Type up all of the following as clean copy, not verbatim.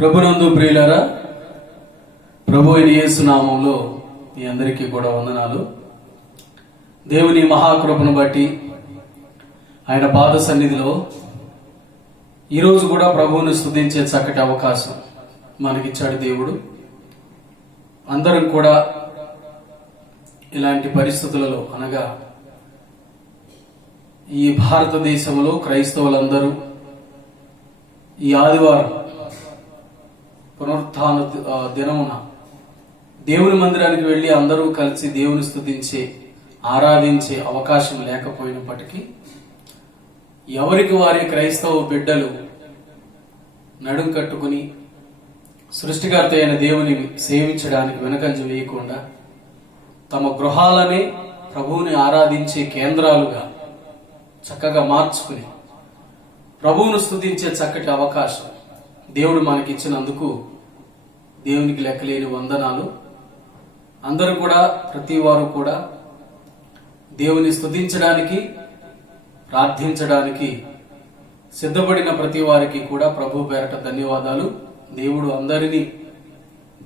ప్రభునందు ప్రియులారా, ప్రభు అయిన యేసు నామములో మీ అందరికీ కూడా వందనాలు. దేవుని మహాకృపను బట్టి ఆయన పాద సన్నిధిలో ఈరోజు కూడా ప్రభువుని స్తుతించే చక్కటి అవకాశం మనకిచ్చాడు దేవుడు. అందరం కూడా ఇలాంటి పరిస్థితులలో, అనగా ఈ భారతదేశంలో క్రైస్తవులందరూ ఈ ఆదివారం పునరుత్థాన దినమున దేవుని మందిరానికి వెళ్లి అందరూ కలిసి దేవుని స్తుతించే, ఆరాధించే అవకాశం లేకపోయినప్పటికీ ఎవరికి వారి క్రైస్తవ బిడ్డలు నడుం కట్టుకుని సృష్టికర్త అయిన దేవుని సేవించడానికి వెనకంజ వేయకుండా తమ గృహాలనే ప్రభువుని ఆరాధించే కేంద్రాలుగా చక్కగా మార్చుకుని ప్రభువును స్తుతించే చక్కటి అవకాశం దేవుడు మనకిచ్చినందుకు దేవునికి లెక్కలేని వందనాలు. అందరూ కూడా, ప్రతి వారు కూడా దేవుని స్తుతించడానికి, ప్రార్థించడానికి సిద్ధపడిన ప్రతి వారికి కూడా ప్రభు పేరట ధన్యవాదాలు. దేవుడు అందరినీ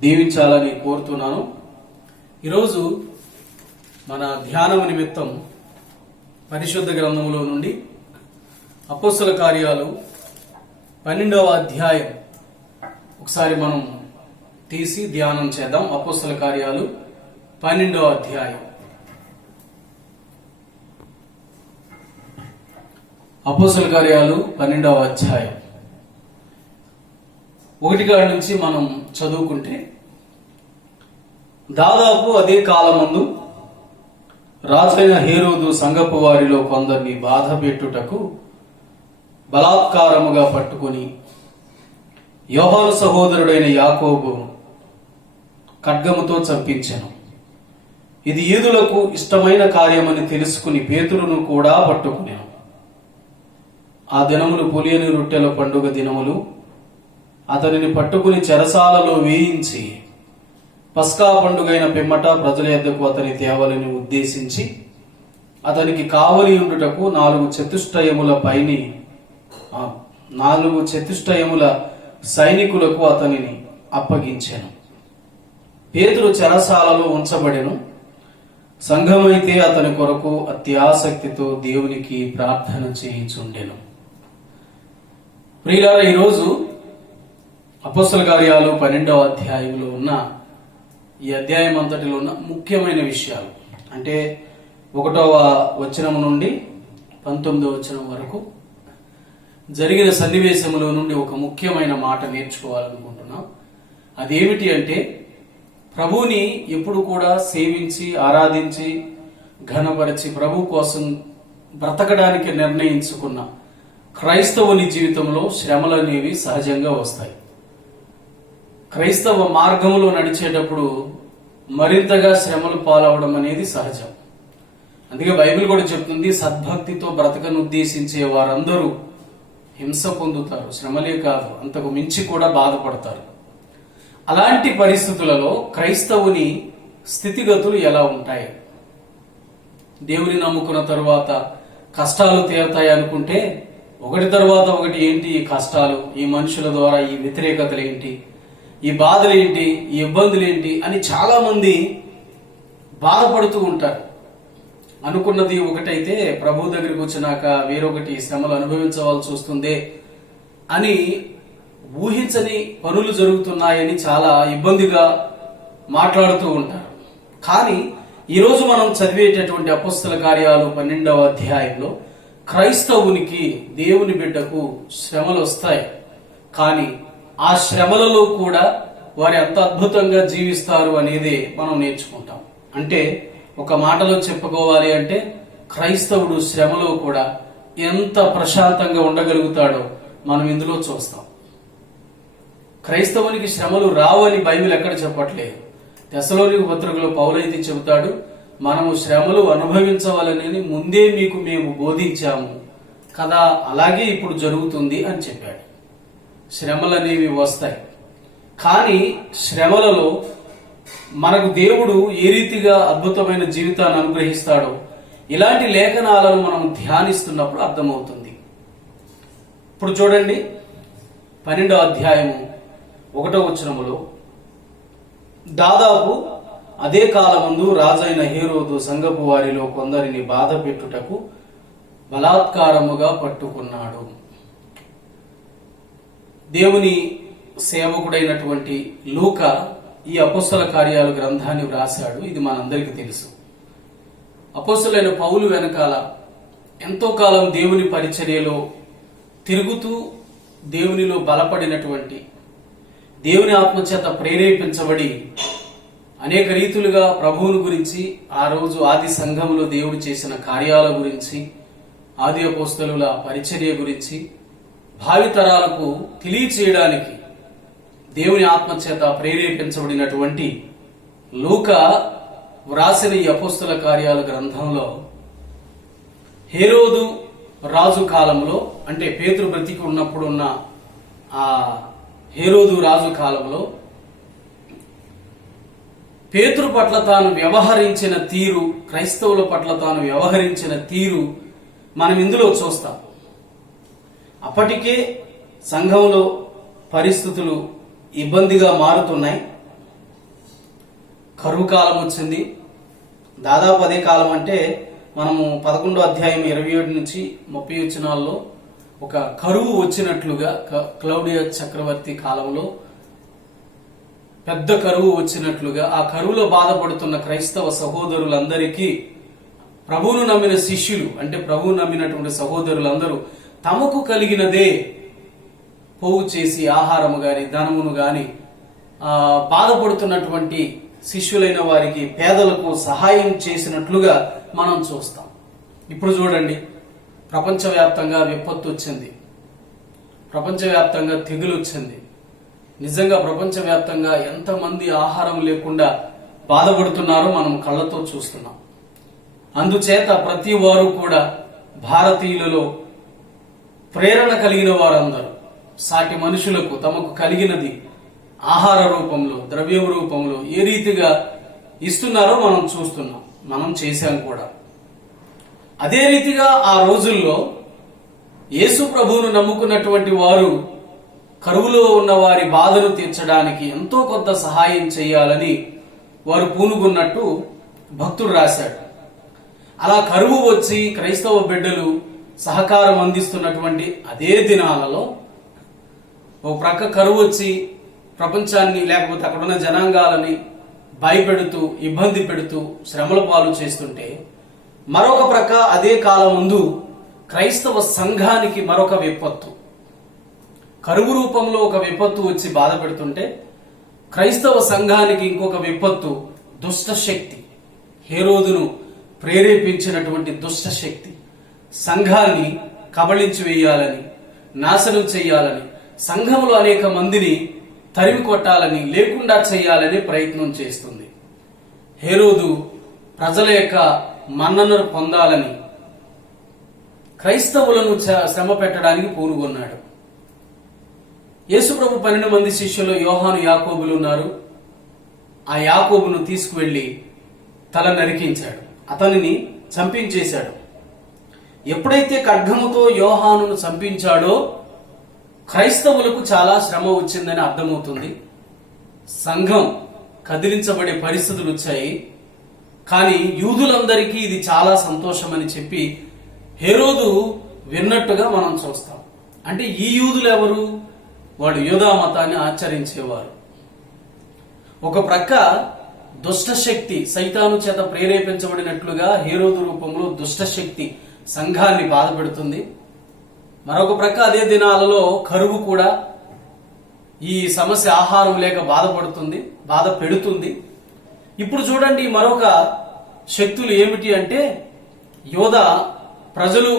దీవించాలని కోరుతున్నాను. ఈరోజు మన ధ్యానం నిమిత్తం పరిశుద్ధ గ్రంథంలో నుండి అపోస్తల కార్యాలు 12వ అధ్యాయం ఒకసారి మనం తీసి ధ్యానం చేద్దాం. అపోస్తల కార్యాలు 12వ అధ్యాయం. అపోస్తల కార్యాలు 12వ అధ్యాయం 1 నుంచి మనం చదువుకుంటే, దాదాపు అదే కాలమందు రాజైన హేరోదు సంగపు వారిలో కొందరిని బాధ పెట్టుటకు బలాత్కారముగా పట్టుకొని యోహాను సహోదరుడైన యాకోబు ఖడ్గముతో చంపించెను. ఇది యూదులకు ఇష్టమైన కార్యమని తెలుసుకుని పేతురును కూడా పట్టుకునేను. ఆ దినములు పులియని రొట్టెల పండుగ దినములు. అతనిని పట్టుకుని చెరసాలలో వేయించి పస్కా పండుగైన పిమ్మట ప్రజల యొద్దకు అతని తేవలని ఉద్దేశించి అతనికి కావలి ఉండుటకు 4 చతుష్టయముల సైనికులకు అతనిని అప్పగించెను. పేతురు చెరసాలలో ఉంచబడెను. సంఘమైతే అతని కొరకు అత్యాసక్తితో దేవునికి ప్రార్థన చేయుచుండెను. ప్రియులారా, ఈరోజు అపోస్తల కార్యాలు 12వ అధ్యాయంలో ఉన్న ఈ అధ్యాయం అంతటిలో ఉన్న ముఖ్యమైన విషయాలు, అంటే 1వ వచనం నుండి 19వ వచనం వరకు జరిగిన సన్నివేశంలో నుండి ఒక ముఖ్యమైన మాట నేర్చుకోవాలనుకుంటున్నాం. అదేమిటి అంటే, ప్రభువుని ఎప్పుడు కూడా సేవించి, ఆరాధించి, ఘనపరిచి ప్రభు కోసం బ్రతకడానికి నిర్ణయించుకున్న క్రైస్తవుని జీవితంలో శ్రమలు అనేవి సహజంగా వస్తాయి. క్రైస్తవ మార్గంలో నడిచేటప్పుడు మరింతగా శ్రమలు పాలవడం అనేది సహజం. అందుకే బైబిల్ కూడా చెప్తుంది, సద్భక్తితో బ్రతకను ఉద్దేశించే వారందరూ హింస పొందుతారు, శ్రమలే కాదు అంతకు మించి కూడా బాధపడతారు. అలాంటి పరిస్థితులలో క్రైస్తవుని స్థితిగతులు ఎలా ఉంటాయి? దేవుని నమ్ముకున్న తరువాత కష్టాలు తీరతాయి అనుకుంటే, ఒకటి తర్వాత ఒకటి ఏంటి ఈ కష్టాలు, ఈ మనుషుల ద్వారా ఈ వ్యతిరేకతలు ఏంటి, ఈ బాధలు ఏంటి, ఈ ఇబ్బందులు ఏంటి అని చాలా మంది బాధపడుతూ ఉంటారు. అనుకున్నది ఒకటైతే ప్రభు దగ్గరికి వచ్చినాక వేరొకటి శ్రమలు అనుభవించవలసి వస్తుందే అని ఊహించని పనులు జరుగుతున్నాయని చాలా ఇబ్బందిగా మాట్లాడుతూ ఉంటారు. కానీ ఈరోజు మనం చదివేటటువంటి అపోస్తల కార్యాలు 12వ అధ్యాయంలో క్రైస్తవునికి, దేవుని బిడ్డకు శ్రమలు వస్తాయి. కానీ ఆ శ్రమలలో కూడా వారు ఎంత అద్భుతంగా జీవిస్తారు అనేది మనం నేర్చుకుంటాం. అంటే ఒక మాటలో చెప్పుకోవాలి అంటే, క్రైస్తవుడు శ్రమలో కూడా ఎంత ప్రశాంతంగా ఉండగలుగుతాడో మనం ఇందులో చూస్తాం. క్రైస్తవునికి శ్రమలు రావని బైబిల్ ఎక్కడ చెప్పట్లేదు. తెస్సలోనిక పత్రికలో పౌలైతే చెబుతాడు, మనము శ్రమలు అనుభవించవాలని ముందే మీకు మేము బోధించాము కదా, అలాగే ఇప్పుడు జరుగుతుంది అని చెప్పాడు. శ్రమలు అనేవి వస్తాయి. కానీ శ్రమలలో మనకు దేవుడు ఏ రీతిగా అద్భుతమైన జీవితాన్ని అనుగ్రహిస్తాడో ఇలాంటి లేఖనాలను మనం ధ్యానిస్తున్నప్పుడు అర్థమవుతుంది. ఇప్పుడు చూడండి, 12వ అధ్యాయము 1వ వచనములో, దాదాపు అదే కాలమందు రాజైన హేరోదు సంఘపు వారిలో కొందరిని బాధ పెట్టుటకు బలాత్కారముగా పట్టుకున్నాడు. దేవుని సేవకుడైనటువంటి లూకా ఈ అపోస్తల కార్యాల గ్రంథాన్ని వ్రాశాడు. ఇది మనందరికీ తెలుసు. అపోస్తలైన పౌలు వెనకాల ఎంతో కాలం దేవుని పరిచర్యలో తిరుగుతూ దేవునిలో బలపడినటువంటి, దేవుని ఆత్మచేత ప్రేరేపించబడి అనేక రీతులుగా ప్రభువుని గురించి, ఆ రోజు ఆది సంఘంలో దేవుడు చేసిన కార్యాల గురించి, ఆది అపోస్తలుల పరిచర్య గురించి భావితరాలకు తెలియచేయడానికి దేవుని ఆత్మచేత ప్రేరేపించబడినటువంటి లూకా వ్రాసిన ఈ అపోస్తల కార్యాల గ్రంథంలో హేరోదు రాజు కాలంలో, అంటే పేతురు బ్రతికి ఉన్నప్పుడు ఉన్న ఆ హేరోదు రాజు కాలంలో పేతురు పట్ల తాను వ్యవహరించిన తీరు, క్రైస్తవుల పట్ల తాను వ్యవహరించిన తీరు మనం ఇందులో చూస్తాం. అప్పటికే సంఘంలో పరిస్థితులు ఇబ్బందిగా మారుతున్నాయి. కరువు కాలం వచ్చింది. దాదాపు అదే కాలం అంటే మనము 11వ అధ్యాయం 27 నుంచి 30 వచనాల్లో ఒక కరువు వచ్చినట్లుగా, క్లౌడియస్ చక్రవర్తి కాలంలో పెద్ద కరువు వచ్చినట్లుగా, ఆ కరువులో బాధపడుతున్న క్రైస్తవ సహోదరులందరికీ ప్రభువును నమ్మిన శిష్యులు, అంటే ప్రభువు నమ్మినటువంటి సహోదరులందరూ తమకు కలిగినదే పోగు చేసి ఆహారము గాని ధనమును గాని బాధపడుతున్నటువంటి శిష్యులైన వారికి, పేదలకు సహాయం చేసినట్లుగా మనం చూస్తాం. ఇప్పుడు చూడండి, ప్రపంచవ్యాప్తంగా విపత్తు వచ్చింది, ప్రపంచవ్యాప్తంగా తెగులు వచ్చింది. నిజంగా ప్రపంచవ్యాప్తంగా ఎంతమంది ఆహారం లేకుండా బాధపడుతున్నారో మనం కళ్ళతో చూస్తున్నాం. అందుచేత ప్రతి వారు కూడా భారతీయులలో ప్రేరణ కలిగిన వారందరూ సాటి మనుషులకు తమకు కలిగినది ఆహార రూపంలో, ద్రవ్యం రూపంలో ఏ రీతిగా ఇస్తున్నారో మనం చూస్తున్నాం, మనం చేశాం కూడా. అదే రీతిగా ఆ రోజుల్లో యేసు ప్రభువును నమ్ముకున్నటువంటి వారు కరువులో ఉన్న వారి బాధను తీర్చడానికి ఎంతో కొంత సహాయం చేయాలని వారు పూనుకున్నట్టు భక్తుడు రాశాడు. అలా కరువు వచ్చి క్రైస్తవ బిడ్డలు సహకారం అందిస్తున్నటువంటి అదే దినాలలో ఓ ప్రక్క కరువు వచ్చి ప్రపంచాన్ని, లేకపోతే అక్కడున్న జనాంగాలని భయపెడుతూ, ఇబ్బంది పెడుతూ, శ్రమల పాలు చేస్తుంటే, మరొక ప్రక్క అదే కాలం ముందు క్రైస్తవ సంఘానికి మరొక విపత్తు, కరువు రూపంలో ఒక విపత్తు వచ్చి బాధ పెడుతుంటే, క్రైస్తవ సంఘానికి ఇంకొక విపత్తు దుష్ట శక్తి, హేరోదును ప్రేరేపించినటువంటి దుష్ట శక్తి సంఘాన్ని కబళించి వేయాలని, నాశనం చేయాలని, సంఘంలో అనేక మందిని తరిమి కొట్టాలని, లేకుండా చేయాలని ప్రయత్నం చేస్తుంది. హేరోదు ప్రజల యొక్క మన్ననను పొందాలని క్రైస్తవులను శ్రమ పెట్టడానికి పూనుకొన్నాడు. యేసుప్రభు 12 మంది శిష్యులు యోహాను, యాకోబులు ఉన్నారు. ఆ యాకోబును తీసుకువెళ్లి తల నరికించాడు, అతనిని చంపించేశాడు. ఎప్పుడైతే ఖడ్గముతో యోహానును చంపించాడో క్రైస్తవులకు చాలా శ్రమ వచ్చిందని అర్థమవుతుంది. సంఘం కదిలించబడే పరిస్థితులు వచ్చాయి. కానీ యూదులందరికీ ఇది చాలా సంతోషమని చెప్పి హేరోదు విన్నట్టుగా మనం చూస్తాం. అంటే ఈ యూదులు ఎవరు? వాడు యూదా మతాన్ని ఆచరించేవారు. ఒక ప్రక్క దుష్టశక్తి సైతాను చేత ప్రేరేపించబడినట్లుగా హేరోదు రూపంలో దుష్టశక్తి సంఘాన్ని బాధ పెడుతుంది. మరొక ప్రక్క అదే దినాలలో కరువు కూడా ఈ సమస్య, ఆహారం లేక బాధపడుతుంది, బాధ పెడుతుంది. ఇప్పుడు చూడండి, మరొక శక్తులు ఏమిటి అంటే, యోధా ప్రజలు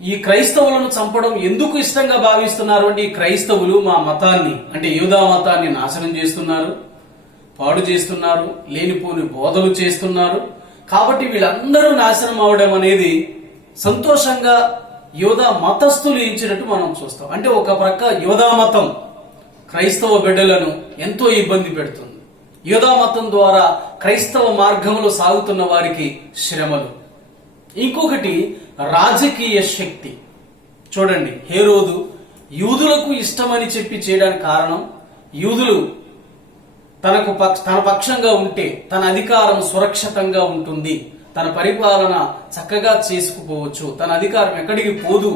ఈ క్రైస్తవులను చంపడం ఎందుకు ఇష్టంగా భావిస్తున్నారు అంటే, ఈ క్రైస్తవులు మా మతాన్ని, అంటే యూదా మతాన్ని నాశనం చేస్తున్నారు, పాడు చేస్తున్నారు, లేనిపోని బోధలు చేస్తున్నారు. కాబట్టి వీళ్ళందరూ నాశనం అవడం అనేది సంతోషంగా యోధా మతస్థులు ఇచ్చినట్టు మనం చూస్తాం. అంటే ఒక ప్రక్క యోధా మతం క్రైస్తవ బిడ్డలను ఎంతో ఇబ్బంది పెడుతుంది. యోధా మతం ద్వారా క్రైస్తవ మార్గంలో సాగుతున్న వారికి శ్రమలు. ఇంకొకటి రాజకీయ శక్తి. చూడండి, హేరోదు యూదులకు ఇష్టమని చెప్పి చేయడానికి కారణం యూదులు తన పక్షంగా ఉంటే తన అధికారం సురక్షితంగా ఉంటుంది, తన పరిపాలన చక్కగా చేసుకుపోవచ్చు, తన అధికారం ఎక్కడికి పోదు.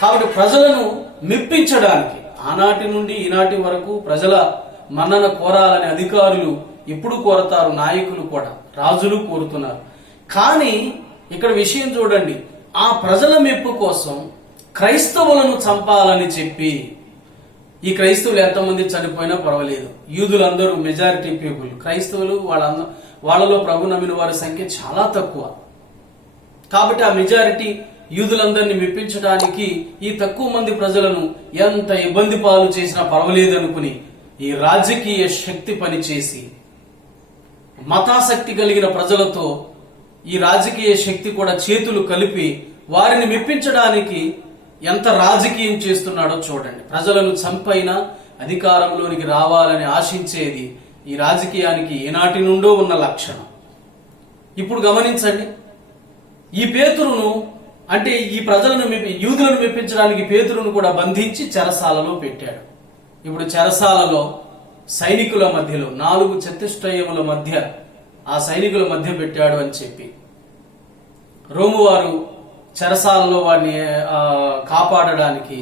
కాబట్టి ప్రజలను మెప్పించడానికి ఆనాటి నుండి ఈనాటి వరకు ప్రజల మన్నన కోరాలని అధికారులు ఎప్పుడు కోరతారు, నాయకులు కూడా, రాజులు కోరుతున్నారు. కానీ ఇక్కడ విషయం చూడండి, ఆ ప్రజల మెప్పు కోసం క్రైస్తవులను చంపాలని చెప్పి, ఈ క్రైస్తవులు ఎంతమంది చనిపోయినా పర్వాలేదు, యూదులందరూ మెజారిటీ పీపుల్, క్రైస్తవులు వాళ్ళలో ప్రభు నమ్మిన వారి సంఖ్య చాలా తక్కువ. కాబట్టి ఆ మెజారిటీ యూదులందరినీ మెప్పించడానికి ఈ తక్కువ మంది ప్రజలను ఎంత ఇబ్బంది పాలు చేసినా పర్వాలేదు అనుకుని ఈ రాజకీయ శక్తి పనిచేసి మతాసక్తి కలిగిన ప్రజలతో ఈ రాజకీయ శక్తి కూడా చేతులు కలిపి వారిని మెప్పించడానికి ఎంత రాజకీయం చేస్తున్నాడో చూడండి. ప్రజలను చంపైనా అధికారంలోనికి రావాలని ఆశించేది ఈ రాజకీయానికి ఏనాటి నుండో ఉన్న లక్షణం. ఇప్పుడు గమనించండి, ఈ పేతురును అంటే ఈ ప్రజలను యూదులను మెప్పించడానికి పేతురును కూడా బంధించి చెరసాలలో పెట్టాడు. ఇప్పుడు చెరసాలలో సైనికుల మధ్యలో 4 చతుష్టయముల మధ్య ఆ సైనికుల మధ్య పెట్టాడు అని చెప్పి రోము వారు చెరసాలలో వాడిని కాపాడడానికి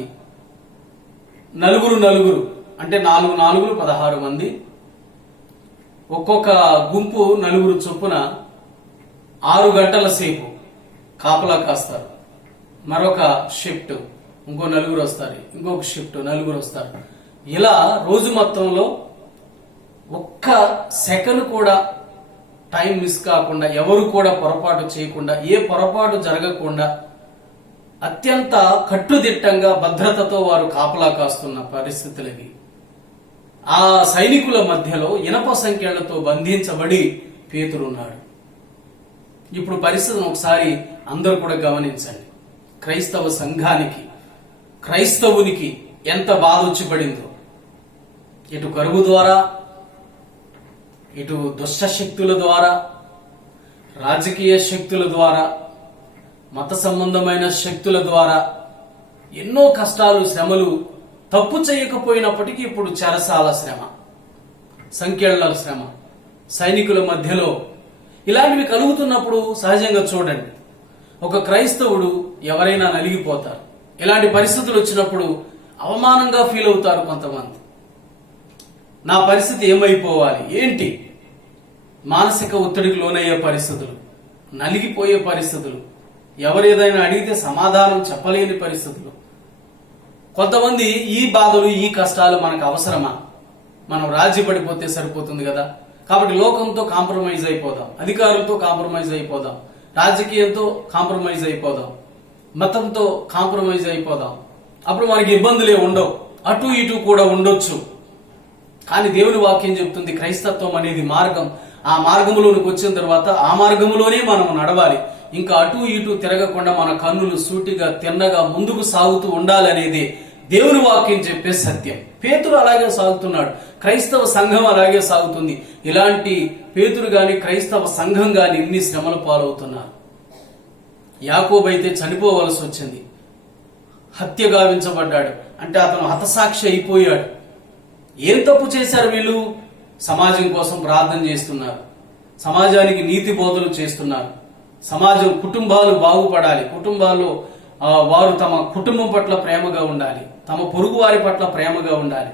నలుగురు అంటే 4 16 మంది, ఒక్కొక్క గుంపు 4 చొప్పున 6 గంటల సేపు కాపలా కాస్తారు. మరొక షిఫ్ట్ ఇంకో 4 వస్తారు, ఇంకొక షిఫ్ట్ 4 వస్తారు. ఇలా రోజు మొత్తంలో ఒక్క సెకండ్ కూడా టైం మిస్ కాకుండా, ఎవరు కూడా పొరపాటు చేయకుండా, ఏ పొరపాటు జరగకుండా అత్యంత కట్టుదిట్టంగా భద్రతతో వారు కాపలా కాస్తున్న పరిస్థితులకి ఆ సైనికుల మధ్యలో ఇనప సంఖ్యలతో బంధించబడి పేతురున్నాడు. ఇప్పుడు పరిస్థితిని ఒకసారి అందరూ కూడా గమనించండి. క్రైస్తవ సంఘానికి, క్రైస్తవునికి ఎంత బాధ వచ్చి పడిందో, ఇటు కరువు ద్వారా, ఇటు దుష్ట శక్తుల ద్వారా, రాజకీయ శక్తుల ద్వారా, మత సంబంధమైన శక్తుల ద్వారా ఎన్నో కష్టాలు, శ్రమలు. తప్పు చేయకపోయినప్పటికీ ఇప్పుడు చెరసాల శ్రమ, సంఖ్యల శ్రమ, సైనికుల మధ్యలో ఇలాంటివి కలుగుతున్నప్పుడు సహజంగా చూడండి, ఒక క్రైస్తవుడు ఎవరైనా నలిగిపోతారు. ఇలాంటి పరిస్థితులు వచ్చినప్పుడు అవమానంగా ఫీల్ అవుతారు కొంతమంది. నా పరిస్థితి ఏమైపోవాలి ఏంటి? మానసిక ఒత్తిడికి లోనయ్యే పరిస్థితులు, నలిగిపోయే పరిస్థితులు, ఎవరేదైనా అడిగితే సమాధానం చెప్పలేని పరిస్థితులు. కొంతమంది ఈ బాధలు, ఈ కష్టాలు మనకు అవసరమా? మనం రాజీ పడిపోతే సరిపోతుంది కదా. కాబట్టి లోకంతో కాంప్రమైజ్ అయిపోదాం, అధికారులతో కాంప్రమైజ్ అయిపోదాం, రాజకీయంతో కాంప్రమైజ్ అయిపోదాం, మతంతో కాంప్రమైజ్ అయిపోదాం. అప్పుడు మనకి ఇబ్బందులే ఉండవు, అటు ఇటు కూడా ఉండొచ్చు. కానీ దేవుని వాక్యం చెప్తుంది క్రైస్తత్వం అనేది మార్గం. ఆ మార్గంలోనికి వచ్చిన తర్వాత ఆ మార్గంలోనే మనం నడవాలి. ఇంకా అటు ఇటు తిరగకుండా మన కన్నులు సూటిగా తిన్నగా ముందుకు సాగుతూ ఉండాలనేది దేవుని వాక్యం చెప్పే సత్యం. పేతురు అలాగే సాగుతున్నాడు, క్రైస్తవ సంఘం అలాగే సాగుతుంది. ఇలాంటి పేతురు గాని, క్రైస్తవ సంఘం గాని ఎన్ని శ్రమలు పాలవుతున్నారు. యాకోబు అయితే చనిపోవలసి వచ్చింది, హత్య గావించబడ్డాడు. అంటే అతను హతసాక్షి అయిపోయాడు. ఏం తప్పు చేశారు వీళ్ళు? సమాజం కోసం ప్రార్థన చేస్తున్నారు, సమాజానికి నీతి బోధలు చేస్తున్నారు, సమాజం, కుటుంబాలు బాగుపడాలి, కుటుంబాల్లో వారు తమ కుటుంబం పట్ల ప్రేమగా ఉండాలి, తమ పొరుగు వారి పట్ల ప్రేమగా ఉండాలి,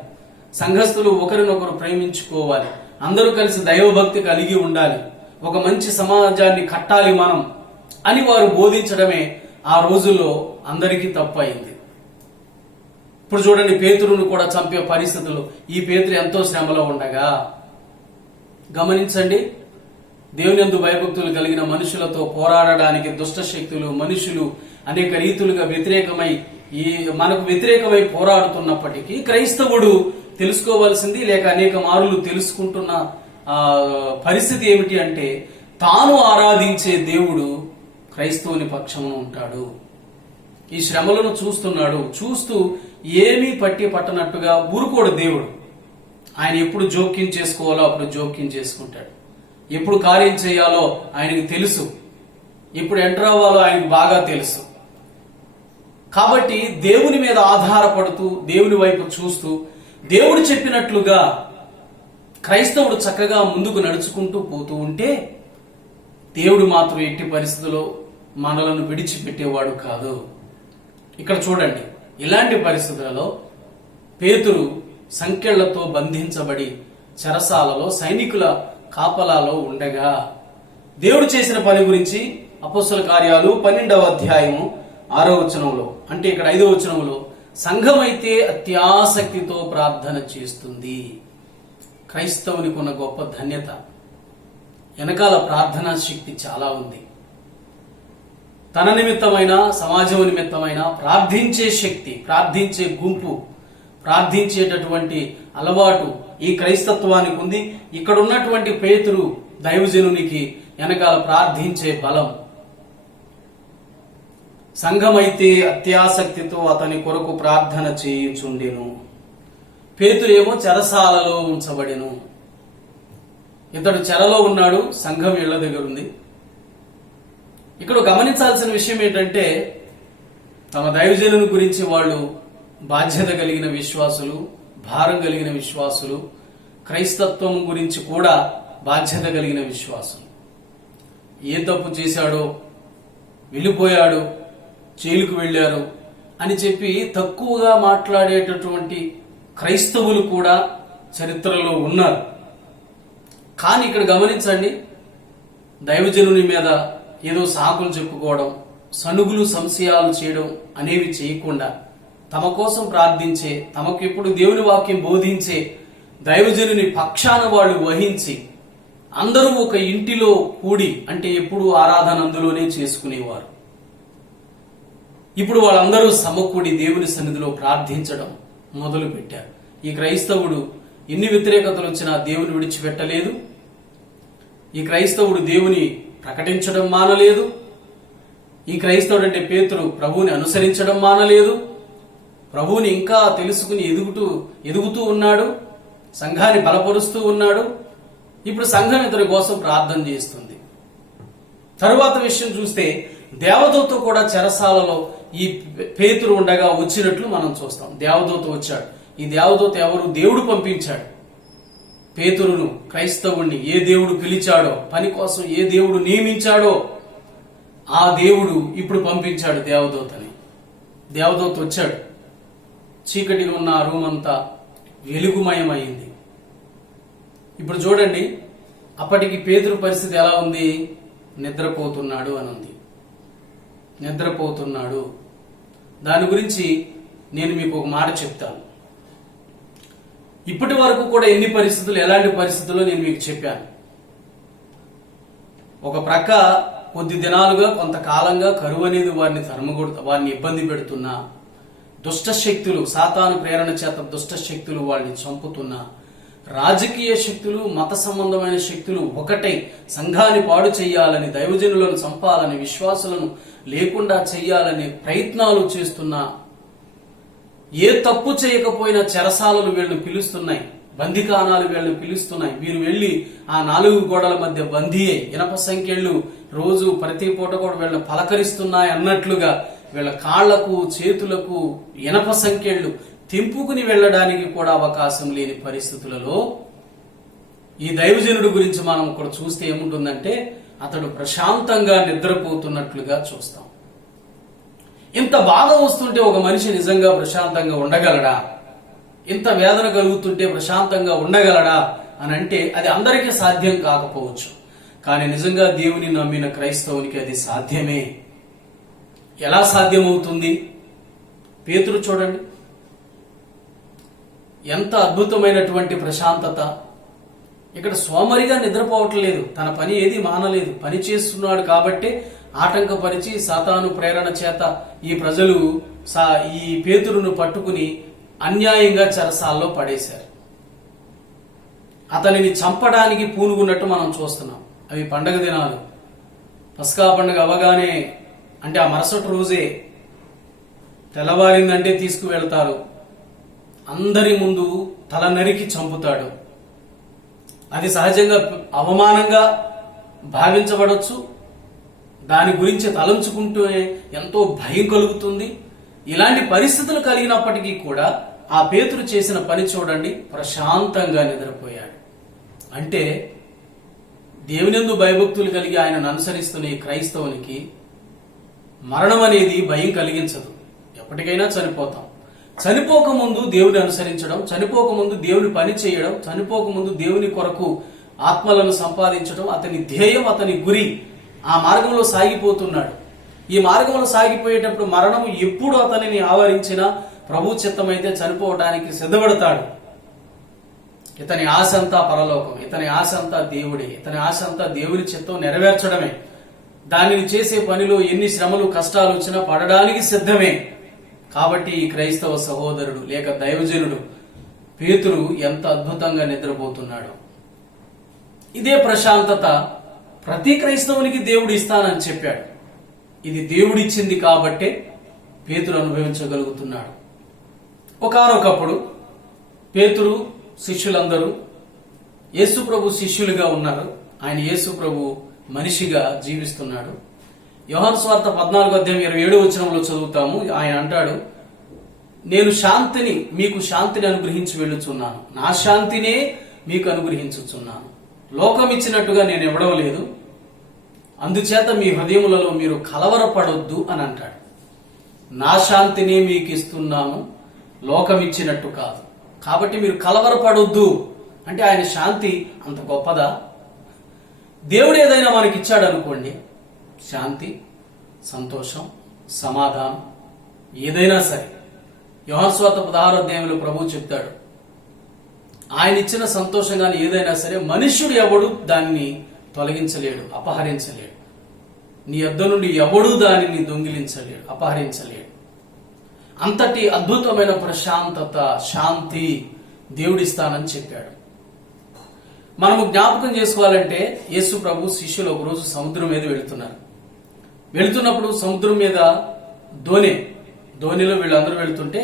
సంఘస్థులు ఒకరినొకరు ప్రేమించుకోవాలి, అందరూ కలిసి దైవభక్తి కలిగి ఉండాలి, ఒక మంచి సమాజాన్ని కట్టాలి మనం అని వారు బోధించడమే ఆ రోజుల్లో అందరికీ తప్పు అయింది. ఇప్పుడు చూడండి, పేతురును కూడా చంపే పరిస్థితులు. ఈ పేతురు ఎంతో శ్రమలో ఉండగా గమనించండి, దేవుని యందు భయభక్తులు కలిగిన మనుషులతో పోరాడడానికి దుష్ట శక్తులు, మనుషులు అనేక రీతులుగా మనకు వ్యతిరేకమై పోరాడుతున్నప్పటికీ క్రైస్తవుడు తెలుసుకోవాల్సింది, లేక అనేక మారులు తెలుసుకుంటున్న పరిస్థితి ఏమిటి అంటే, తాను ఆరాధించే దేవుడు క్రైస్తవుని పక్షమున ఉంటాడు. ఈ శ్రమలను చూస్తున్నాడు, చూస్తూ ఏమీ పట్టనట్టుగా ఊరుకోడు దేవుడు. ఆయన ఎప్పుడు జోక్యం చేసుకోవాలో అప్పుడు జోక్యం చేసుకుంటాడు, ఎప్పుడు కార్యం చేయాలో ఆయనకు తెలుసు, ఎప్పుడు ఎంటర్ అవ్వాలో ఆయనకు బాగా తెలుసు. కాబట్టి దేవుని మీద ఆధారపడుతూ, దేవుని వైపు చూస్తూ, దేవుడు చెప్పినట్లుగా క్రైస్తవుడు చక్కగా ముందుకు నడుచుకుంటూ పోతూ ఉంటే దేవుడు మాత్రం ఎట్టి పరిస్థితుల్లో మనలను విడిచిపెట్టేవాడు కాదు. ఇక్కడ చూడండి, ఇలాంటి పరిస్థితులలో పేతురు సంకెళ్లతో బంధించబడి చెరసాలలో సైనికుల కాపలాలో ఉండగా దేవుడు చేసిన పని గురించి అపోస్తల కార్యాలు 12వ అధ్యాయము 6వ వచనంలో, అంటే ఇక్కడ 5వ వచనంలో, సంఘమైతే అత్యాసక్తితో ప్రార్థన చేస్తుంది. క్రైస్తవునికి ఉన్న గొప్ప ధన్యత, వెనకాల ప్రార్థనా శక్తి చాలా ఉంది. తన నిమిత్తమైన, సమాజం నిమిత్తమైన ప్రార్థించే శక్తి, ప్రార్థించే గుంపు, ప్రార్థించేటటువంటి అలవాటు ఈ క్రైస్తత్వానికి ఉంది. ఇక్కడ ఉన్నటువంటి పేతురు దైవజనునికి వెనకాల ప్రార్థించే బలం. సంఘమైతే అత్యాసక్తితో అతని కొరకు ప్రార్థన చేయించుండెను. పేతురేమో చెరసాలలో ఉంచబడెను. ఇతడు చెరలో ఉన్నాడు, సంఘం ఇళ్ల దగ్గర ఉంది. ఇక్కడ గమనించాల్సిన విషయం ఏంటంటే, తమ దైవజనుని గురించి వాళ్ళు బాధ్యత కలిగిన విశ్వాసులు, భారం కలిగిన విశ్వాసులు, క్రైస్తత్వం గురించి కూడా బాధ్యత కలిగిన విశ్వాసులు. ఏ తప్పు చేశాడో, వెళ్ళిపోయాడు, జైలుకు వెళ్ళారు అని చెప్పి తక్కువగా మాట్లాడేటటువంటి క్రైస్తవులు కూడా చరిత్రలో ఉన్నారు. కానీ ఇక్కడ గమనించండి, దైవజనుని మీద ఏదో సాకులు చెప్పుకోవడం, సనుగులు సంశయాలు చేయడం అనేవి చేయకుండా తమ కోసం ప్రార్థించే, తమకు ఎప్పుడు దేవుని వాక్యం బోధించే దైవజనుని పక్షాన వాళ్ళు వహించి అందరూ ఒక ఇంటిలో కూడి, అంటే ఎప్పుడు ఆరాధన అందులోనే చేసుకునేవారు. ఇప్పుడు వాళ్ళందరూ సమకూడి దేవుని సన్నిధిలో ప్రార్థించడం మొదలు పెట్టారు. ఈ క్రైస్తవుడు ఎన్ని వ్యతిరేకతలు వచ్చినా దేవుని విడిచిపెట్టలేదు. ఈ క్రైస్తవుడు దేవుని ప్రకటించడం మానలేదు. ఈ క్రైస్తవుడు అంటే పేతురు ప్రభువుని అనుసరించడం మానలేదు. ప్రభువుని ఇంకా తెలుసుకుని ఎదుగుతూ ఉన్నాడు. సంఘాన్ని బలపరుస్తూ ఉన్నాడు. ఇప్పుడు సంఘం ఇతని కోసం ప్రార్థన చేస్తుంది. తరువాత విషయం చూస్తే, దేవదూత కూడా చెరసాలలో ఈ పేతురు ఉండగా వచ్చినట్లు మనం చూస్తాం. దేవదూత వచ్చాడు. ఈ దేవదూత ఎవరు? దేవుడు పంపించాడు. పేతురును, క్రైస్తవుణ్ణి ఏ దేవుడు పిలిచాడో, పని కోసం ఏ దేవుడు నియమించాడో ఆ దేవుడు ఇప్పుడు పంపించాడు దేవదూతని. దేవదూత వచ్చాడు. చీకటిగా ఉన్న ఆ రూమ్ అంతా వెలుగుమయమైంది. ఇప్పుడు చూడండి, అప్పటికి పేతురు పరిస్థితి ఎలా ఉంది? నిద్రపోతున్నాడు అని ఉంది. నిద్రపోతున్నాడు. దాని గురించి నేను మీకు ఒక మాట చెప్తాను. ఇప్పటి వరకు కూడా ఎన్ని పరిస్థితులు, ఎలాంటి పరిస్థితుల్లో నేను మీకు చెప్పాను. ఒక ప్రక్క కొద్ది దినాలుగా, కొంతకాలంగా కరువు అనేది వారిని ఇబ్బంది పెడుతున్నా, దుష్ట శక్తులు, సాతాను ప్రేరణ చేత దుష్ట శక్తులు వారిని చంపుతున్నా, రాజకీయ శక్తులు, మత సంబంధమైన శక్తులు ఒకటై సంఘాన్ని పాడు చేయాలని, దైవజనులను చంపాలని, విశ్వాసులను లేకుండా చెయ్యాలని ప్రయత్నాలు చేస్తున్నా, ఏ తప్పు చేయకపోయినా చెరసాలలు వీళ్ళని పిలుస్తున్నాయి, బందికానాలు వీళ్ళని పిలుస్తున్నాయి. వీరు వెళ్లి ఆ 4 గోడల మధ్య బందీ అయి ఇనప సంఖ్యలు రోజు ప్రతి పూట కూడా వీళ్ళని పలకరిస్తున్నాయి అన్నట్లుగా వీళ్ళ కాళ్లకు, చేతులకు ఇనప సంఖ్యలు తెంపుకుని వెళ్ళడానికి కూడా అవకాశం లేని పరిస్థితులలో ఈ దైవజనుడి గురించి మనం ఇక్కడ చూస్తే ఏముంటుందంటే, అతడు ప్రశాంతంగా నిద్రపోతున్నట్లుగా చూస్తాం. ఇంత బాధ వస్తుంటే ఒక మనిషి నిజంగా ప్రశాంతంగా ఉండగలడా? ఇంత వేదన కలుగుతుంటే ప్రశాంతంగా ఉండగలడా అని అంటే అది అందరికీ సాధ్యం కాకపోవచ్చు. కానీ నిజంగా దేవుని నమ్మిన క్రైస్తవునికి అది సాధ్యమే. ఎలా సాధ్యమవుతుంది? పేతురు చూడండి, ఎంత అద్భుతమైనటువంటి ప్రశాంతత. ఇక్కడ సోమరిగా నిద్రపోవట్లేదు, తన పని ఏది మానలేదు, పని చేస్తున్నాడు కాబట్టి ఆటంకపరిచి సాతాను ప్రేరణ చేత ఈ ప్రజలు ఈ పేతురును పట్టుకుని అన్యాయంగా చెరసాల్లో పడేశారు. అతనిని చంపడానికి పూనుకున్నట్టు మనం చూస్తున్నాం. అవి పండగ దినాలు. పస్కా పండుగ అవగానే, అంటే ఆ మరుసటి రోజే తెల్లవారిందంటే తీసుకువెళ్తారు. అందరి ముందు తల నరికి చంపుతాడు. అది సహజంగా అవమానంగా భావించబడవచ్చు. దాని గురించి తలంచుకుంటూనే ఎంతో భయం కలుగుతుంది. ఇలాంటి పరిస్థితులు కలిగినప్పటికీ కూడా ఆ పేతురు చేసిన పని చూడండి, ప్రశాంతంగా నిద్రపోయాడు. అంటే దేవునియందు భయభక్తులు కలిగి ఆయనను అనుసరిస్తున్న ఈ క్రైస్తవునికి మరణం అనేది భయం కలిగించదు. ఎప్పటికైనా చనిపోతాం. చనిపోకముందు దేవుని అనుసరించడం, చనిపోకముందు దేవుని పని చేయడం, చనిపోకముందు దేవుని కొరకు ఆత్మలను సంపాదించడం అతని ధ్యేయం, అతని గురి. ఆ మార్గంలో సాగిపోతున్నాడు. ఈ మార్గంలో సాగిపోయేటప్పుడు మరణం ఎప్పుడు అతనిని ఆవరించినా ప్రభు చిత్తమైతే చనిపోవడానికి సిద్ధపడతాడు. ఇతని ఆశ అంతా పరలోకం, ఇతని ఆశ అంతా దేవుడే, ఇతని ఆశ అంతా దేవుని చిత్తం నెరవేర్చడమే. దానిని చేసే పనిలో ఎన్ని శ్రమలు కష్టాలు వచ్చినా పడడానికి సిద్ధమే. కాబట్టి ఈ క్రైస్తవ సహోదరుడు లేక దైవజనుడు పేతురు ఎంత అద్భుతంగా నిద్రపోతున్నాడు. ఇదే ప్రశాంతత ప్రతి క్రైస్తవునికి దేవుడు ఇస్తానని చెప్పాడు. ఇది దేవుడిచ్చింది కాబట్టే పేతురు అనుభవించగలుగుతున్నాడు. ఒకానొకప్పుడు పేతురు శిష్యులందరూ యేసు ప్రభు శిష్యులుగా ఉన్నారు. ఆయన యేసు ప్రభు మనిషిగా జీవిస్తున్నాడు. యోహాను సువార్త 14:27 చదువుతాము. ఆయన అంటాడు, నేను మీకు శాంతిని అనుగ్రహించి వెళ్ళుచున్నాను, నా శాంతినే మీకు అనుగ్రహించుచున్నాను. లోకం ఇచ్చినట్టుగా నేను ఇవ్వడం లేదు, అందుచేత మీ హృదయములలో మీరు కలవరపడొద్దు అని అంటాడు. నా శాంతినే మీకు ఇస్తున్నాను, లోకం ఇచ్చినట్టు కాదు. కాబట్టి మీరు కలవరపడొద్దు అంటే ఆయన శాంతి అంత గొప్పదా? దేవుడు ఏదైనా మనకి ఇచ్చాడు అనుకోండి, శాంతి, సంతోషం, సమాధానం ఏదైనా సరే. యోహాను సువార్త 16 ప్రభువు చెప్తాడు, ఆయన ఇచ్చిన సంతోషం కానీ ఏదైనా సరే మనుష్యుడు ఎవడు దాన్ని తొలగించలేడు, అపహరించలేడు. నీ యొద్ద నుండి ఎవడూ దానిని దొంగిలించలేడు, అపహరించలేడు. అంతటి అద్భుతమైన ప్రశాంతత, శాంతి దేవుడిస్తానని చెప్పాడు. మనము జ్ఞాపకం చేసుకోవాలంటే యేసు ప్రభు శిష్యులు ఒకరోజు సముద్రం మీద వెళుతున్నప్పుడు సముద్రం మీద ధోనిలో వీళ్ళందరూ వెళుతుంటే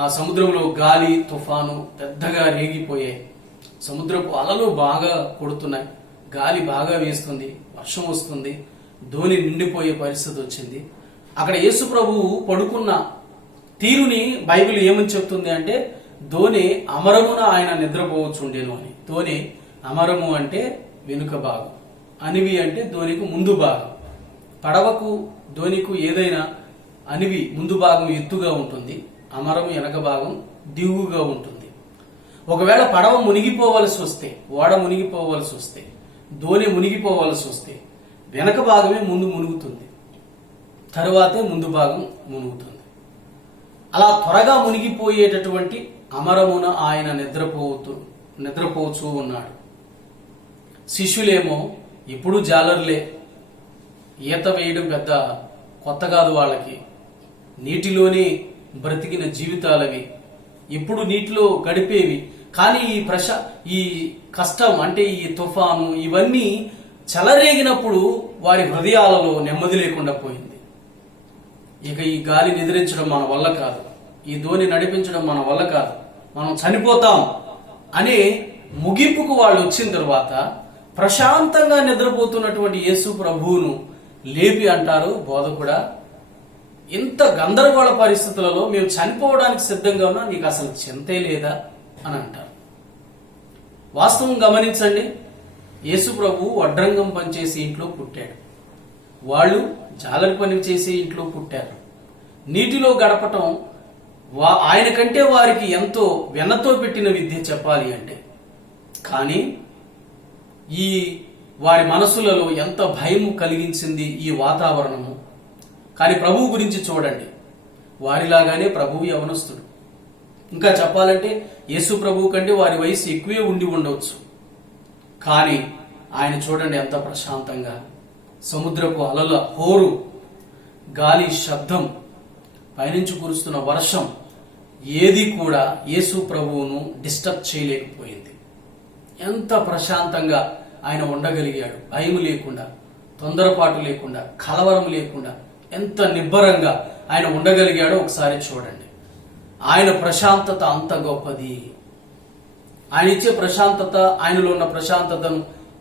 ఆ సముద్రంలో గాలి, తుఫాను పెద్దగా రేగిపోయాయి. సముద్రపు అలలు బాగా కొడుతున్నాయి, గాలి బాగా వీస్తుంది, వర్షం వస్తుంది, ధోని నిండిపోయే పరిస్థితి వచ్చింది. అక్కడ యేసు ప్రభువు పడుకున్న తీరుని బైబిల్ ఏమని చెప్తుంది అంటే, ధోని అమరమున ఆయన నిద్రపోవచ్చుండేను అని. ధోని అమరము అంటే వెనుక భాగం, అనివి అంటే ధోనికి ముందు భాగం. పడవకు ధోనికి ఏదైనా అనివి ముందు భాగం ఎత్తుగా ఉంటుంది, అమరము వెనక భాగం దిగువగా ఉంటుంది. ఒకవేళ పడవ మునిగిపోవలసి వస్తే, ఓడ మునిగిపోవలసి వస్తే, ధోని మునిగిపోవలసి వస్తే వెనక భాగమే ముందు మునుగుతుంది, తరువాతే ముందు భాగం మునుగుతుంది. అలా త్వరగా మునిగిపోయేటటువంటి అమరమున ఆయన నిద్రపోతూ ఉన్నాడు. శిష్యులేమో ఇప్పుడు జాలర్లే, ఈత వేయడం పెద్ద కొత్త కాదు వాళ్ళకి, నీటిలోనే బ్రతికిన జీవితాలవి, ఎప్పుడు నీటిలో గడిపేవి. కానీ ఈ కష్టం అంటే ఈ తుఫాను ఇవన్నీ చెలరేగినప్పుడు వారి హృదయాలలో నెమ్మది లేకుండా పోయింది. ఇక ఈ గాలిని ఎదిరించడం మన వల్ల కాదు, ఈ ధోని నడిపించడం మన వల్ల కాదు, మనం చనిపోతాం అనే ముగింపుకు వాళ్ళు వచ్చిన తర్వాత ప్రశాంతంగా నిద్రపోతున్నటువంటి యేసు ప్రభువును లేపి అంటారు, బోధకుడా, ఇంత గందరగోళ పరిస్థితులలో మేము చనిపోవడానికి సిద్ధంగా ఉన్నా నీకు అసలు చింతే లేదా అని అంటారు. వాస్తవం గమనించండి, యేసు ప్రభు వడ్రంగం పనిచేసి ఇంట్లో పుట్టాడు, వాళ్ళు జాలరి పని చేసి ఇంట్లో పుట్టారు. నీటిలో గడపటం ఆయన కంటే వారికి ఎంతో వెన్నతో పెట్టిన విద్య చెప్పాలి అంటే. కానీ ఈ వారి మనసులలో ఎంత భయం కలిగించింది ఈ వాతావరణము. కానీ ప్రభువు గురించి చూడండి, వారిలాగానే ప్రభువు యవనస్తుడు. ఇంకా చెప్పాలంటే యేసు ప్రభువు కంటే వారి వయసు ఎక్కువే ఉండి ఉండవచ్చు. కానీ ఆయన చూడండి ఎంత ప్రశాంతంగా, సముద్రపు అలల హోరు, గాలి శబ్దం, పైనుంచి కురుస్తున్న వర్షం ఏది కూడా యేసు ప్రభువును డిస్టర్బ్ చేయలేకపోయింది. ఎంత ప్రశాంతంగా ఆయన ఉండగలిగాడు, భయం లేకుండా, తొందరపాటు లేకుండా, కలవరం లేకుండా ఎంత నిబ్బరంగా ఆయన ఉండగలిగాడో ఒకసారి చూడండి. ఆయన ప్రశాంతత అంత గొప్పది. ఆయన ఇచ్చే ప్రశాంతత, ఆయనలో ఉన్న ప్రశాంతతను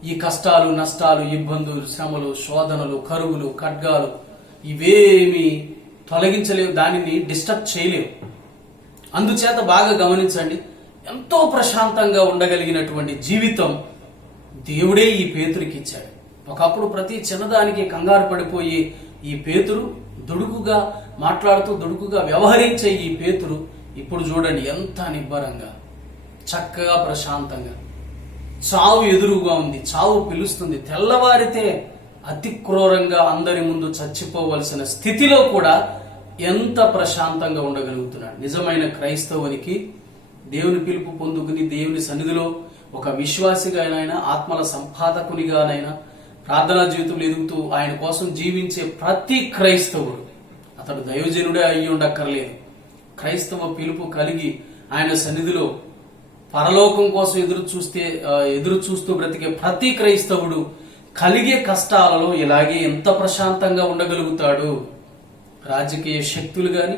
ఈ కష్టాలు, నష్టాలు, ఇబ్బందులు, శ్రమలు, శోధనలు, కరువులు, ఖడ్గాలు ఇవేమి తొలగించలేవు, దానిని డిస్టర్బ్ చేయలేవు. అందుచేత బాగా గమనించండి, ఎంతో ప్రశాంతంగా ఉండగలిగినటువంటి జీవితం దేవుడే ఈ పేతురికి ఇచ్చాడు. ఒకప్పుడు ప్రతి చిన్నదానికి కంగారు పడిపోయి ఈ పేతురు, దుడుకుగా మాట్లాడుతూ దుడుకుగా వ్యవహరించే ఈ పేతురు ఇప్పుడు చూడండి ఎంత నిబ్బరంగా, చక్కగా, ప్రశాంతంగా. చావు ఎదురుగా ఉంది, చావు పిలుస్తుంది. తెల్లవారితే అతి క్రూరంగా అందరి ముందు చచ్చిపోవలసిన స్థితిలో కూడా ఎంత ప్రశాంతంగా ఉండగలుగుతున్నాడు. నిజమైన క్రైస్తవునికి దేవుని పిలుపు పొందుకుని దేవుని సన్నిధిలో ఒక విశ్వాసిగానైనా, ఆత్మల సంపాదకునిగానైనా, ప్రార్థనా జీవితంలో ఎదుగుతూ ఆయన కోసం జీవించే ప్రతి క్రైస్తవుడు, అతడు దైవజనుడే అయ్యి ఉండక్కర్లేదు, క్రైస్తవ పిలుపు కలిగి ఆయన సన్నిధిలో పరలోకం కోసం ఎదురు చూస్తూ బ్రతికే ప్రతి క్రైస్తవుడు కలిగే కష్టాలలో ఇలాగే ఎంత ప్రశాంతంగా ఉండగలుగుతాడు. రాజకీయ శక్తులు గాని,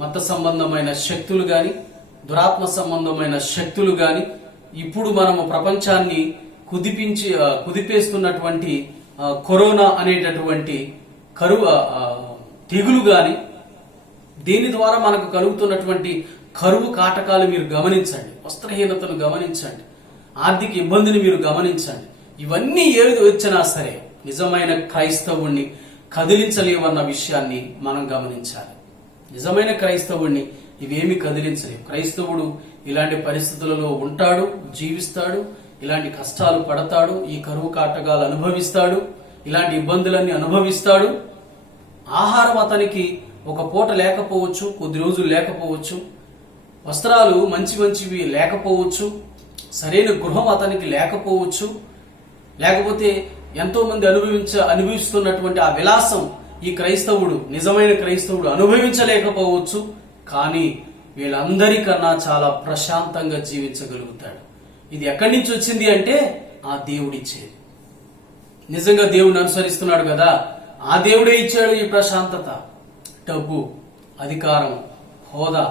మత సంబంధమైన శక్తులు గాని, దురాత్మ సంబంధమైన శక్తులు గాని, ఇప్పుడు మనము ప్రపంచాన్ని కుదిపేస్తున్నటువంటి కరోనా అనేటటువంటి తెగులు గాని, దీని ద్వారా మనకు కలుగుతున్నటువంటి కరువు కాటకాలు మీరు గమనించండి, వస్త్రహీనతను గమనించండి, ఆర్థిక ఇబ్బందిని మీరు గమనించండి. ఇవన్నీ ఏది వచ్చినా సరే నిజమైన క్రైస్తవుణ్ణి కదిలించలేవన్న విషయాన్ని మనం గమనించాలి. నిజమైన క్రైస్తవుణ్ణి ఇవేమి కదిలించలేవు. క్రైస్తవుడు ఇలాంటి పరిస్థితులలో ఉంటాడు, జీవిస్తాడు, ఇలాంటి కష్టాలు పడతాడు, ఈ కరువు కాటకాలు అనుభవిస్తాడు, ఇలాంటి ఇబ్బందులన్నీ అనుభవిస్తాడు. ఆహారం అతనికి ఒక పూట లేకపోవచ్చు, కొద్ది రోజులు లేకపోవచ్చు, వస్త్రాలు మంచివి లేకపోవచ్చు, సరైన గృహం అతనికి లేకపోవచ్చు, లేకపోతే ఎంతో మంది అనుభవిస్తున్నటువంటి ఆ విలాసం ఈ క్రైస్తవుడు, నిజమైన క్రైస్తవుడు అనుభవించలేకపోవచ్చు. కానీ వీళ్ళందరికన్నా చాలా ప్రశాంతంగా జీవించగలుగుతాడు. ఇది ఎక్కడి నుంచి వచ్చింది అంటే ఆ దేవుడిచ్చేది. నిజంగా దేవుడిని అనుసరిస్తున్నాడు కదా, ఆ దేవుడే ఇచ్చాడు ఈ ప్రశాంతత. డబ్బు, అధికారం, హోదా,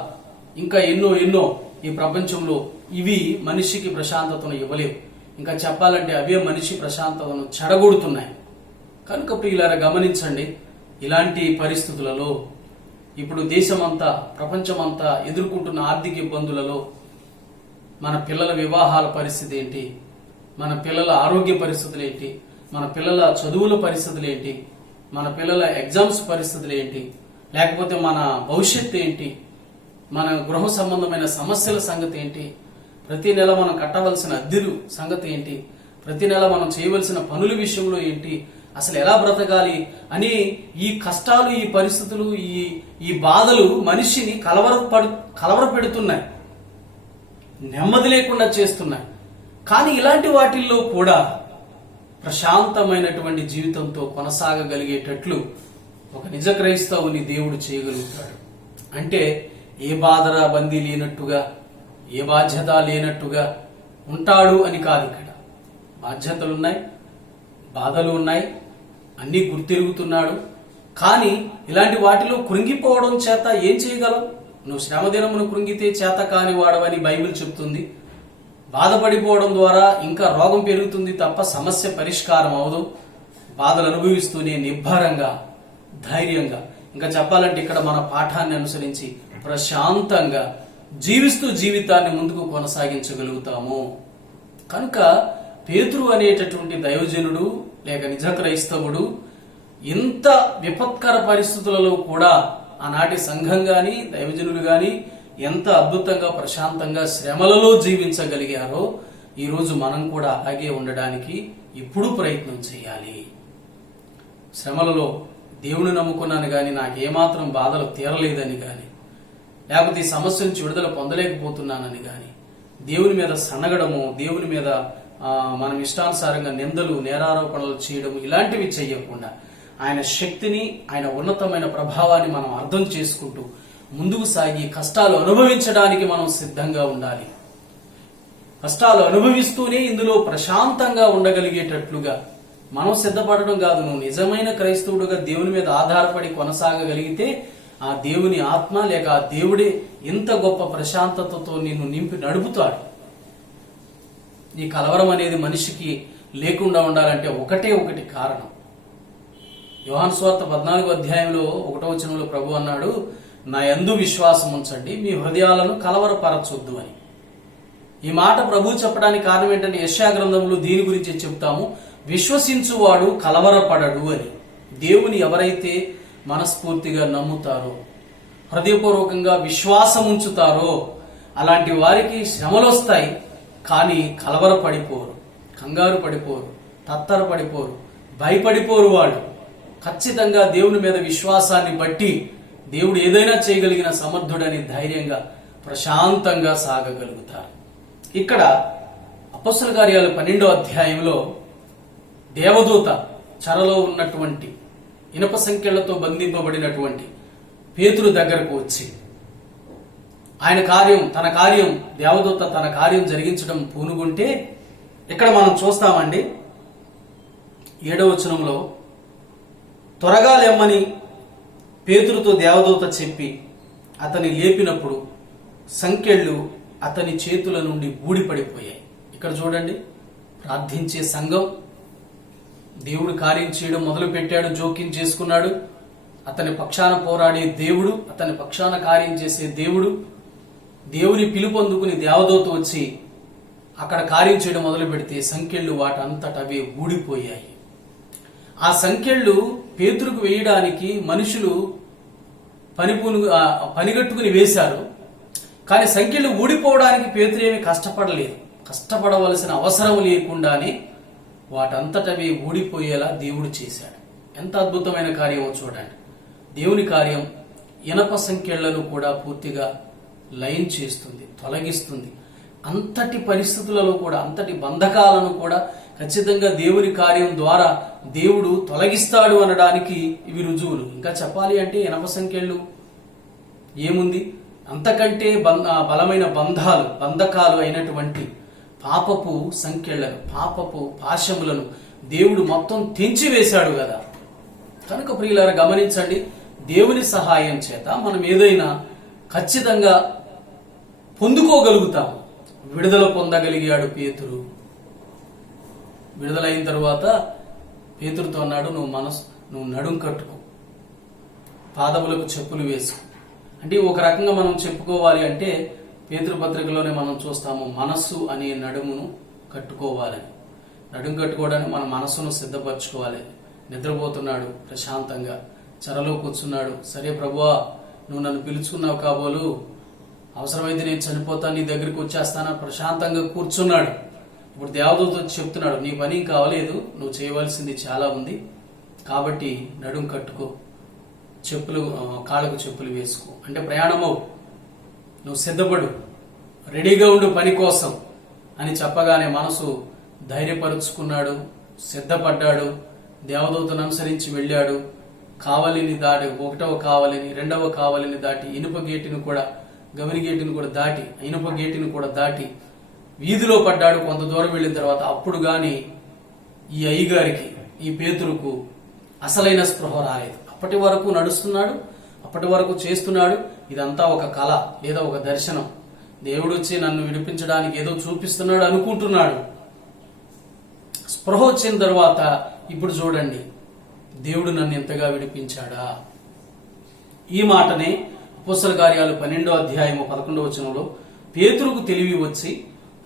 ఇంకా ఎన్నో ఈ ప్రపంచంలో ఇవి మనిషికి ప్రశాంతతను ఇవ్వలేవు. ఇంకా చెప్పాలంటే అవే మనిషి ప్రశాంతతను చెడగొడుతున్నాయి. కనుక ప్రియులారా గమనించండి, ఇలాంటి పరిస్థితులలో ఇప్పుడు దేశమంతా, ప్రపంచమంతా ఎదుర్కొంటున్న ఆర్థిక ఇబ్బందులలో మన పిల్లల వివాహాల పరిస్థితి ఏంటి, మన పిల్లల ఆరోగ్య పరిస్థితులు ఏంటి, మన పిల్లల చదువుల పరిస్థితులు ఏంటి, మన పిల్లల ఎగ్జామ్స్ పరిస్థితులు ఏంటి, లేకపోతే మన భవిష్యత్తు ఏంటి, మన గృహ సంబంధమైన సమస్యల సంగతి ఏంటి, ప్రతి నెల మనం కట్టవలసిన అద్దెలు సంగతి ఏంటి, ప్రతి నెల మనం చేయవలసిన పనుల విషయంలో ఏంటి, అసలు ఎలా బ్రతకాలి అని ఈ కష్టాలు, ఈ పరిస్థితులు, ఈ బాధలు మనిషిని కలవర పెడుతున్నాయి, నెమ్మది లేకుండా చేస్తున్నాయి. కానీ ఇలాంటి వాటిల్లో కూడా ప్రశాంతమైనటువంటి జీవితంతో కొనసాగగలిగేటట్లు ఒక నిజ క్రైస్తవుని దేవుడు చేయగలుగుతాడు. అంటే ఏ బాధరా బందీ లేనట్టుగా, ఏ బాధ్యత లేనట్టుగా ఉంటాడు అని కాదు. ఇక్కడ బాధ్యతలున్నాయి, బాధలు ఉన్నాయి, అన్నీ గుర్తెరుగుతున్నాడు. కానీ ఇలాంటి వాటిలో కృంగిపోవడం చేత ఏం చేయగలం? నువ్వు శ్రమదినమును కృంగితే చేత కాని వాడవని బైబిల్ చెప్తుంది. బాధపడిపోవడం ద్వారా ఇంకా రోగం పెరుగుతుంది తప్ప సమస్య పరిష్కారం అవదు. బాధలు అనుభవిస్తూనే నిబ్బరంగా, ధైర్యంగా, ఇంకా చెప్పాలంటే ఇక్కడ మన పాఠాన్ని అనుసరించి ప్రశాంతంగా జీవిస్తూ జీవితాన్ని ముందుకు కొనసాగించగలుగుతాము. కనుక పేతురు అనేటటువంటి దైవజనుడు లేక నిజ క్రైస్తవుడు ఇంత విపత్కర పరిస్థితులలో కూడా ఆనాటి సంఘం గాని, దైవజనులు గాని ఎంత అద్భుతంగా ప్రశాంతంగా శ్రమలలో జీవించగలిగారో ఈ రోజు మనం కూడా అలాగే ఉండడానికి ఇప్పుడు ప్రయత్నం చేయాలి. శ్రమలలో దేవుని నమ్ముకున్నాను గాని నాకు ఏమాత్రం బాధలు తీరలేదని గాని, లేకపోతే ఈ సమస్య నుంచి విడుదల పొందలేకపోతున్నానని గాని, దేవుని మీద సన్నగడము, దేవుని మీద మనం ఇష్టానుసారంగా నిందలు, నేరారోపణలు చేయడము ఇలాంటివి చేయకుండా ఆయన శక్తిని, ఆయన ఉన్నతమైన ప్రభావాన్ని మనం అర్థం చేసుకుంటూ ముందుకు సాగి కష్టాలు అనుభవించడానికి మనం సిద్ధంగా ఉండాలి. కష్టాలు అనుభవిస్తూనే ఇందులో ప్రశాంతంగా ఉండగలిగేటట్లుగా మనం సిద్ధపడడం కాదు. నువ్వు నిజమైన క్రైస్తవుడుగా దేవుని మీద ఆధారపడి కొనసాగగలిగితే ఆ దేవుని ఆత్మ లేక ఆ దేవుడే ఇంత గొప్ప ప్రశాంతతతో నిన్ను నింపి నడుపుతాడు. ఈ కలవరం అనేది మనిషికి లేకుండా ఉండాలంటే ఒకటి కారణం. యోహాను సువార్త 14వ అధ్యాయంలో 1వ వచనంలో ప్రభు అన్నాడు, నా యందు విశ్వాసం ఉంచండి, మీ హృదయాలను కలవరపరచొద్దు అని. ఈ మాట ప్రభువు చెప్పడానికి కారణం ఏంటంటే యెషయా గ్రంథంలో దీని గురించి చెప్తాము, విశ్వసించువాడు కలవరపడడు అని. దేవుని ఎవరైతే మనస్ఫూర్తిగా నమ్ముతారో, హృదయపూర్వకంగా విశ్వాసం ఉంచుతారో అలాంటి వారికి శ్రమలు వస్తాయి, కానీ కలవరపడిపోరు, కంగారు పడిపోరు, తత్తర పడిపోరు, భయపడిపోరు. వాళ్ళు ఖచ్చితంగా దేవుని మీద విశ్వాసాన్ని బట్టి దేవుడు ఏదైనా చేయగలిగిన సమర్థుడని ధైర్యంగా ప్రశాంతంగా సాగగలుగుతారు. ఇక్కడ అపొస్తలుల కార్యాలు 12వ అధ్యాయంలో దేవదూత చెరలో ఉన్నటువంటి ఇనప సంకెళ్లతో బంధింపబడినటువంటి పేతురు దగ్గరకు వచ్చి దేవదూత తన కార్యం జరిగించడం పూనుకుంటే ఇక్కడ మనం చూస్తామండి 7వ వచనంలో, త్వరగా లెమ్మని పేతురుతో దేవదూత చెప్పి అతని లేపినప్పుడు సంకెళ్ళు అతని చేతుల నుండి ఊడిపడిపోయాయి. ఇక్కడ చూడండి, ప్రార్థించే సంఘం, దేవుడు కార్యం చేయడం మొదలు పెట్టాడు, జోక్యం చేసుకున్నాడు. అతని పక్షాన పోరాడే దేవుడు, అతని పక్షాన కార్యం చేసే దేవుడు, దేవుని పిలుపు అందుకుని దేవదూత వచ్చి అక్కడ కార్యం చేయడం మొదలు పెడితే సంకెళ్ళు వాటంతటవే ఊడిపోయాయి. ఆ సంకెళ్ళు పేతురుకు వేయడానికి మనుషులు పనిగట్టుకుని వేశారు, కానీ సంఖ్యలు ఊడిపోవడానికి పేతురు ఏమీ కష్టపడలేదు. కష్టపడవలసిన అవసరం లేకుండానే వాటంతటవే ఊడిపోయేలా దేవుడు చేశాడు. ఎంత అద్భుతమైన కార్యమో చూడండి. దేవుని కార్యం ఇనప సంఖ్యలను కూడా పూర్తిగా లయం చేస్తుంది, తొలగిస్తుంది. అంతటి పరిస్థితులలో కూడా, అంతటి బంధకాలను కూడా ఖచ్చితంగా దేవుని కార్యం ద్వారా దేవుడు తొలగిస్తాడు అనడానికి ఇవి రుజువులు. ఇంకా చెప్పాలి అంటే ఇనప సంఖ్యలు ఏముంది, అంతకంటే బలమైన బంధకాలు అయినటువంటి పాపపు సంఖ్యలను, పాపపు పాశములను దేవుడు మొత్తం తెంచివేశాడు కదా. కనుక ప్రియులారా గమనించండి, దేవుని సహాయం చేత మనం ఏదైనా ఖచ్చితంగా పొందుకోగలుగుతాం. విడుదల పొందగలిగాడు పేతురు. విడుదలైన తరువాత పేతురుతో అన్నాడు, నువ్వు నడుం కట్టుకో, పాదములకు చెప్పులు వేసు. అంటే ఒక రకంగా మనం చెప్పుకోవాలి అంటే పేతురు పత్రికలోనే మనం చూస్తాము, మనస్సు అనే నడుమును కట్టుకోవాలని. నడుం కట్టుకోవడానికి మన మనస్సును సిద్ధపరచుకోవాలి. నిద్రపోతున్నాడు, ప్రశాంతంగా చెరలో కూర్చున్నాడు. సరే ప్రభువా, నువ్వు నన్ను పిలుచుకున్నావు కాబోలు, అవసరమైతే నేను చనిపోతాను, నీ దగ్గరికి వచ్చేస్తాను, ప్రశాంతంగా కూర్చున్నాడు. ఇప్పుడు దేవదూత వచ్చి చెప్తున్నాడు, నీ పని కావలేదు, నువ్వు చేయవలసింది చాలా ఉంది, కాబట్టి నడుం కట్టుకో, కాళ్ళకు చెప్పులు వేసుకో. అంటే ప్రయాణమవు, నువ్వు సిద్ధపడు, రెడీగా ఉండు పని కోసం అని చెప్పగానే మనసు ధైర్యపరుచుకున్నాడు, సిద్ధపడ్డాడు. దేవదూతను అనుసరించి వెళ్ళాడు. కావలిని దాటి, 1వ కావలిని, 2వ కావలిని దాటి, ఇనుప గేటును కూడా, గమని గేటును కూడా దాటి, ఇనుప గేటును కూడా దాటి వీధిలో పడ్డాడు. కొంత దూరం వెళ్ళిన తర్వాత అప్పుడు గాని ఈ అయ్యగారికి, ఈ పేతురుకు అసలైన స్పృహ రాలేదు. అప్పటి వరకు నడుస్తున్నాడు, అప్పటి వరకు చేస్తున్నాడు. ఇదంతా ఒక కళ లేదా ఒక దర్శనం, దేవుడు వచ్చి నన్ను విడిపించడానికి ఏదో చూపిస్తున్నాడు అనుకుంటున్నాడు. స్పృహ వచ్చిన తర్వాత ఇప్పుడు చూడండి, దేవుడు నన్ను ఎంతగా విడిపించాడా. ఈ మాటనే అపొస్తలుల కార్యాలు 12వ అధ్యాయము 11వ వచనంలో, పేతురుకు తెలివి వచ్చి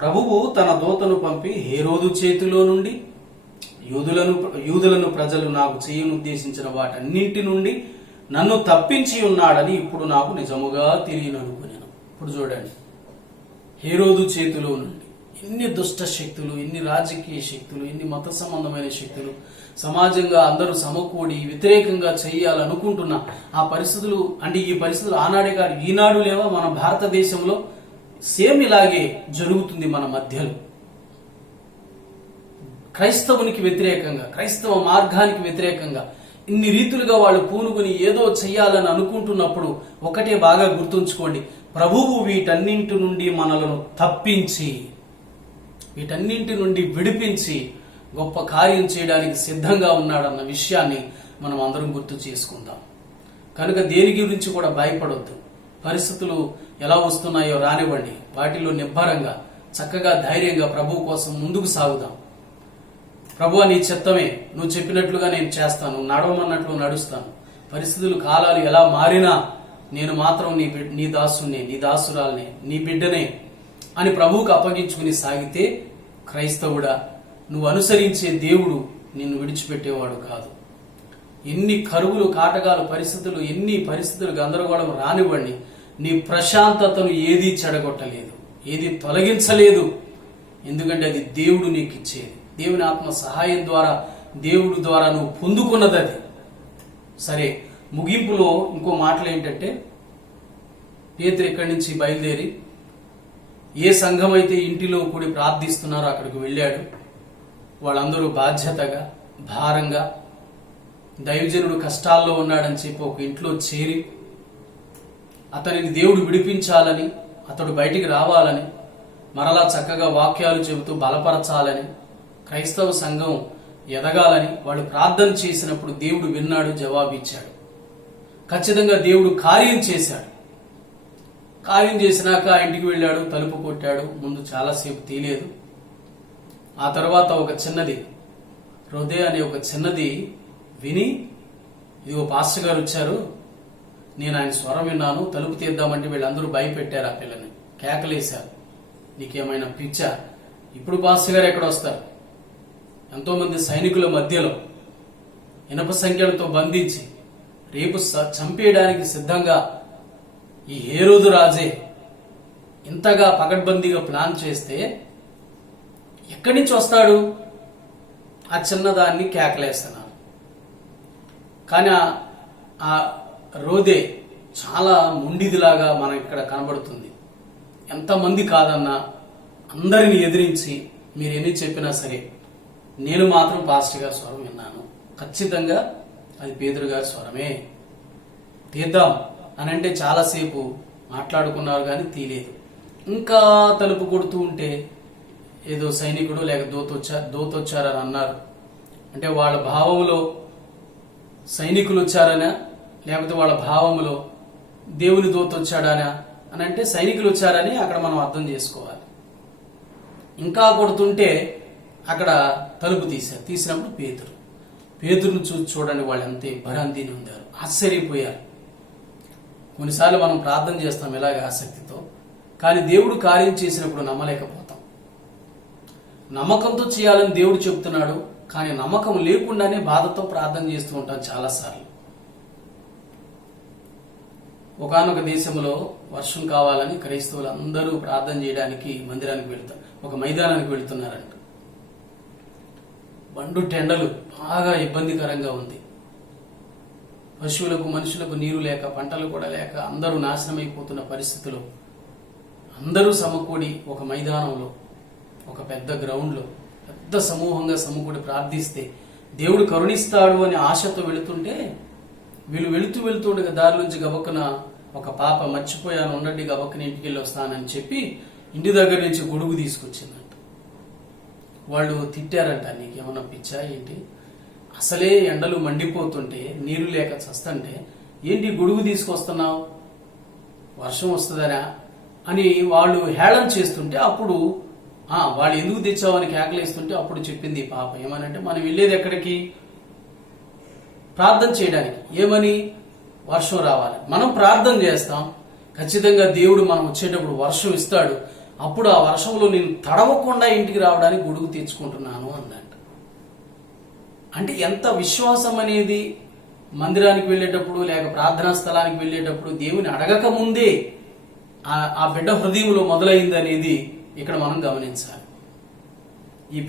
ప్రభువు తన దూతను పంపి హేరోదు చేతిలో నుండి యూదులను ప్రజలు నాకు చేయనుద్దేశించిన వాటన్నింటి నుండి నన్ను తప్పించి ఉన్నాడని ఇప్పుడు నాకు నిజముగా తెలియననుకున్నాను. ఇప్పుడు చూడండి, హేరోదు చేతిలో నుండి ఎన్ని దుష్ట శక్తులు, ఎన్ని రాజకీయ శక్తులు, ఎన్ని మత సంబంధమైన శక్తులు సమాజంగా అందరూ సమకూడి వ్యతిరేకంగా చేయాలనుకుంటున్న ఆ పరిస్థితులు, అంటే ఈ పరిస్థితులు ఆనాడే కాదు ఈనాడు లేవా మన భారతదేశంలో సేమ్ ఇలాగే జరుగుతుంది. మన మధ్యలో క్రైస్తవునికి వ్యతిరేకంగా, క్రైస్తవ మార్గానికి వ్యతిరేకంగా ఇన్ని రీతులుగా వాళ్ళు పూనుకుని ఏదో చెయ్యాలని అనుకుంటున్నప్పుడు ఒకటే బాగా గుర్తుంచుకోండి, ప్రభువు వీటన్నింటి నుండి మనలను తప్పించి, వీటన్నింటి నుండి విడిపించి గొప్ప కార్యం చేయడానికి సిద్ధంగా ఉన్నాడన్న విషయాన్ని మనం అందరం గుర్తు చేసుకుందాం. కనుక దేని గురించి కూడా భయపడొద్దు. పరిస్థితులు ఎలా వస్తున్నాయో రానివ్వండి, వాటిలో నిబ్బరంగా చక్కగా ధైర్యంగా ప్రభు కోసం ముందుకు సాగుదాం. ప్రభువా నీ చిత్తమే, నువ్వు చెప్పినట్లుగా నేను చేస్తాను, నడవమన్నట్లు నడుస్తాను. పరిస్థితులు కాలాలు ఎలా మారినా నేను మాత్రం నీ దాసునే, నీ దాసురాల్నే, నీ బిడ్డనే అని ప్రభువుకు అప్పగించుకుని సాగితే క్రైస్తవుడా, నువ్వు అనుసరించే దేవుడు నిన్ను విడిచిపెట్టేవాడు కాదు. ఎన్ని కరువులు, కాటకాలు, పరిస్థితులు, ఎన్ని పరిస్థితులు గందరగోళం రానివ్వండి, నీ ప్రశాంతతను ఏదీ చెడగొట్టలేదు, ఏది తొలగించలేదు. ఎందుకంటే అది దేవుడు నీకు ఇచ్చేది. దేవుని ఆత్మ సహాయం ద్వారా, దేవుడి ద్వారా నువ్వు పొందుకున్నది అది. సరే, ముగింపులో ఇంకో మాటలు ఏంటంటే, పేతురు ఇక్కడి నుంచి బయలుదేరి ఏ సంఘం అయితే ఇంటిలో కూడి ప్రార్థిస్తున్నారో అక్కడికి వెళ్ళాడు. వాళ్ళందరూ బాధ్యతగా, భారంగా, దైవజనుడు కష్టాల్లో ఉన్నాడని చెప్పి ఒక ఇంట్లో చేరి అతనిని దేవుడు విడిపించాలని, అతడు బయటికి రావాలని, మరలా చక్కగా వాక్యాలు చెబుతూ బలపరచాలని, క్రైస్తవ సంఘం ఎదగాలని వాళ్ళు ప్రార్థన చేసినప్పుడు దేవుడు విన్నాడు, జవాబిచ్చాడు. ఖచ్చితంగా దేవుడు కార్యం చేశాడు. కార్యం చేసినాక ఇంటికి వెళ్ళాడు, తలుపు కొట్టాడు. ముందు చాలాసేపు తీయలేదు. ఆ తర్వాత ఒక చిన్నది, హృదయ అనే ఒక చిన్నది విని, ఇదిగో పాస్టర్ గారు వచ్చారు, నేను ఆయన స్వరం విన్నాను, తలుపు తీద్దామంటే వీళ్ళందరూ భయపెట్టారు. ఆ పిల్లని కేకలేశారు, నీకేమైనా పిచ్చా, ఇప్పుడు పాస్టర్ గారు ఎక్కడ వస్తారు? ఎంతో మంది సైనికుల మధ్యలో ఇనప సంఖ్యలతో బంధించి రేపు చంపేయడానికి సిద్ధంగా ఈ హేరోదు రాజే ఇంతగా పకడ్బందీగా ప్లాన్ చేస్తే ఎక్కడి నుంచి వస్తాడు? ఆ చిన్నదాన్ని కేకలేస్తున్నారు. కానీ ఆ రోదే చాలా మొండిదిలాగా మనం ఇక్కడ కనబడుతుంది. ఎంతమంది కాదన్నా అందరిని ఎదిరించి మీరు ఎన్ని చెప్పినా సరే, నేను మాత్రం పాస్టర్ గారి స్వరం విన్నాను, ఖచ్చితంగా అది పేతురు గారి స్వరమే, తీద్దాం అని అంటే చాలాసేపు మాట్లాడుకున్నారు కానీ తీలేదు. ఇంకా తలుపు కొడుతూ ఉంటే ఏదో సైనికుడు లేక దోతొచ్చారని అన్నారు. అంటే వాళ్ళ భావంలో సైనికులు వచ్చారనా, లేకపోతే వాళ్ళ భావంలో దేవుని దోతొచ్చాడనా అని అంటే సైనికులు వచ్చారని అక్కడ మనం అర్థం చేసుకోవాలి. ఇంకా కొడుతుంటే అక్కడ తలుపు తీసినప్పుడు పేతురును చూడండి, వాళ్ళు ఎంత భరాంతిని ఉందారు, ఆశ్చర్యపోయారు. కొన్నిసార్లు మనం ప్రార్థన చేస్తాం ఇలాగ ఆసక్తితో, కానీ దేవుడు కార్యం చేసినప్పుడు నమ్మలేకపోతాం. నమ్మకంతో చేయాలని దేవుడు చెబుతున్నాడు, కానీ నమ్మకం లేకుండానే బాధతో ప్రార్థన చేస్తూ ఉంటాం చాలాసార్లు. ఒకానొక దేశంలో వర్షం కావాలని క్రైస్తవులు అందరూ ప్రార్థన చేయడానికి మందిరానికి వెళ్తారు, ఒక మైదానానికి వెళ్తున్నారంట. బండు టెండలు, బాగా ఇబ్బందికరంగా ఉంది. పశువులకు, మనుషులకు నీరు లేక, పంటలు కూడా లేక అందరూ నాశనమైపోతున్న పరిస్థితిలో అందరూ సమకూడి ఒక మైదానంలో, ఒక పెద్ద గ్రౌండ్లో పెద్ద సమూహంగా సమకూడి ప్రార్థిస్తే దేవుడు కరుణిస్తాడు అని ఆశతో వెళుతుంటే, వీళ్ళు వెళుతుండగా దారి నుంచి గబక్కున ఒక పాప, మర్చిపోయాను ఉండండి, గబక్కున ఇంటికి వెళ్ళి వస్తానని చెప్పి ఇంటి దగ్గర నుంచి గొడుగు తీసుకొచ్చిందంట. వాళ్ళు తిట్టారంట, నీకేమన్నా పిచ్చా ఏంటి, అసలే ఎండలు మండిపోతుంటే నీరు లేక చస్తంటే ఏంటి గొడుగు తీసుకొస్తున్నావు, వర్షం వస్తుందనా అని వాళ్ళు హేళన చేస్తుంటే, అప్పుడు వాళ్ళు ఎందుకు తెచ్చావని కేకలేస్తుంటే అప్పుడు చెప్పింది పాప ఏమనంటే, మనం వెళ్ళేది ఎక్కడికి? ప్రార్థన చేయడానికి. ఏమని? వర్షం రావాలి. మనం ప్రార్థన చేస్తాం, ఖచ్చితంగా దేవుడు మనం వచ్చేటప్పుడు వర్షం ఇస్తాడు. అప్పుడు ఆ వర్షంలో నేను తడవకుండా ఇంటికి రావడానికి గొడుగు తెచ్చుకుంటున్నాను అందంట. అంటే ఎంత విశ్వాసం అనేది మందిరానికి వెళ్ళేటప్పుడు లేక ప్రార్థనా స్థలానికి వెళ్ళేటప్పుడు దేవుని అడగక ముందే ఆ బిడ్డ హృదయంలో మొదలైంది అనేది ఇక్కడ మనం గమనించాలి. ఈ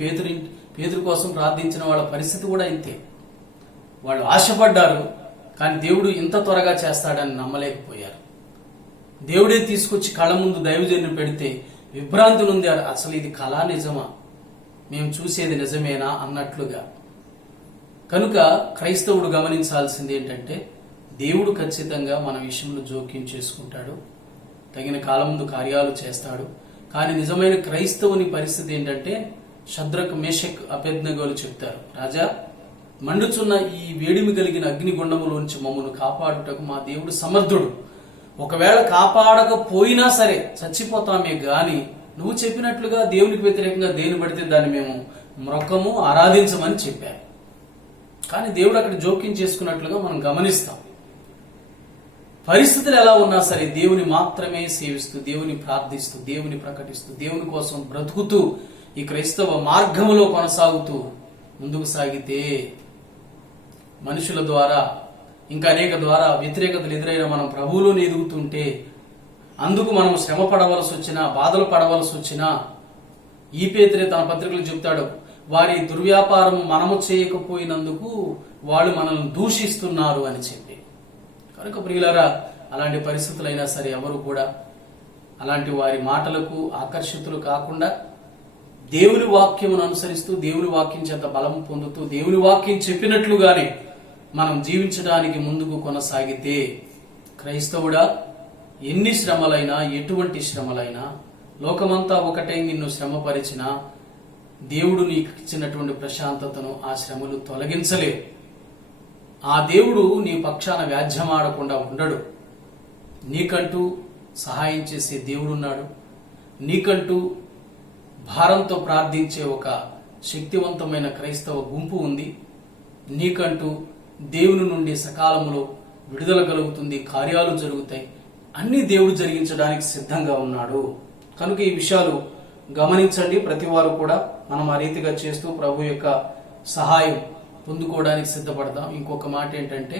పేతురు కోసం ప్రార్థించిన వాళ్ళ పరిస్థితి కూడా ఇంతే. వాళ్ళు ఆశపడ్డారు, కానీ దేవుడు ఇంత త్వరగా చేస్తాడని నమ్మలేకపోయారు. దేవుడే తీసుకొచ్చి కళ్ళ ముందు దైవజన్యం పెడితే విభ్రాంతులు ఉందారు. అసలు ఇది కళా నిజమా, మేము చూసేది నిజమేనా అన్నట్లుగా. కనుక క్రైస్తవుడు గమనించాల్సింది ఏంటంటే, దేవుడు ఖచ్చితంగా మన విషయంలో జోక్యం చేసుకుంటాడు, తగిన కాలం ముందు కార్యాలు చేస్తాడు. కానీ నిజమైన క్రైస్తవుని పరిస్థితి ఏంటంటే, షద్రక్, మేషక్, అబేద్నెగోలు చెప్తారు, రాజా, మండుచున్న ఈ వేడిమి కలిగిన అగ్నిగుండములోంచి మమ్మల్ని కాపాడుటకు మా దేవుడు సమర్థుడు. ఒకవేళ కాపాడకపోయినా సరే చచ్చిపోతామే గాని నువ్వు చెప్పినట్లుగా దేవునికి వ్యతిరేకంగా దేని పడితే దాన్ని మేము మ్రొక్కము, ఆరాధించమని చెప్పారు. కానీ దేవుడు అక్కడ జోక్యం చేసుకున్నట్లుగా మనం గమనిస్తాం. పరిస్థితులు ఎలా ఉన్నా సరే దేవుని మాత్రమే సేవిస్తూ, దేవుని ప్రార్థిస్తూ, దేవుని ప్రకటిస్తూ, దేవుని కోసం బ్రతుకుతూ ఈ క్రైస్తవ మార్గంలో కొనసాగుతూ ముందుకు సాగితే మనుషుల ద్వారా ఇంకా అనేక ద్వారా వ్యతిరేకతలు ఎదురైన మనం ప్రభువులోనే ఎదుగుతుంటే, అందుకు మనం శ్రమ పడవలసి వచ్చినా, బాధలు పడవలసి వచ్చినా, ఈ పేతురే తన పత్రికలు చెప్తాడు, వారి దుర్వ్యాపారం మనము చేయకపోయినందుకు వాళ్ళు మనల్ని దూషిస్తున్నారు అని చెప్పి. కనుక ప్రియులారా, అలాంటి పరిస్థితులైనా సరే ఎవరు కూడా అలాంటి వారి మాటలకు ఆకర్షితులు కాకుండా దేవుని వాక్యమును అనుసరిస్తూ, దేవుని వాక్యం చేత బలం పొందుతూ, దేవుని వాక్యం చెప్పినట్లుగానే మనం జీవించడానికి ముందుకు కొనసాగితే, క్రైస్తవుడా, ఎన్ని శ్రమలైనా, ఎటువంటి శ్రమలైనా, లోకమంతా ఒకటే నిన్ను శ్రమపరిచినా దేవుడు నీకు ఇచ్చినటువంటి ప్రశాంతతను ఆ శ్రమలు తొలగించలేవు. ఆ దేవుడు నీ పక్షాన వ్యాజ్యమాడకుండా ఉండడు. నీకంటూ సహాయం చేసే దేవుడున్నాడు. నీకంటూ భారంతో ప్రార్థించే ఒక శక్తివంతమైన క్రైస్తవ గుంపు ఉంది. నీకంటూ దేవుని నుండి సకాలంలో విడుదల కలుగుతుంది, కార్యాలు జరుగుతాయి, అన్ని దేవుడు జరిగించడానికి సిద్ధంగా ఉన్నాడు. కనుక ఈ విషయాలు గమనించండి. ప్రతి వారు కూడా మనం ఆ రీతిగా చేస్తూ ప్రభు యొక్క సహాయం పొందుకోవడానికి సిద్ధపడతాం. ఇంకొక మాట ఏంటంటే,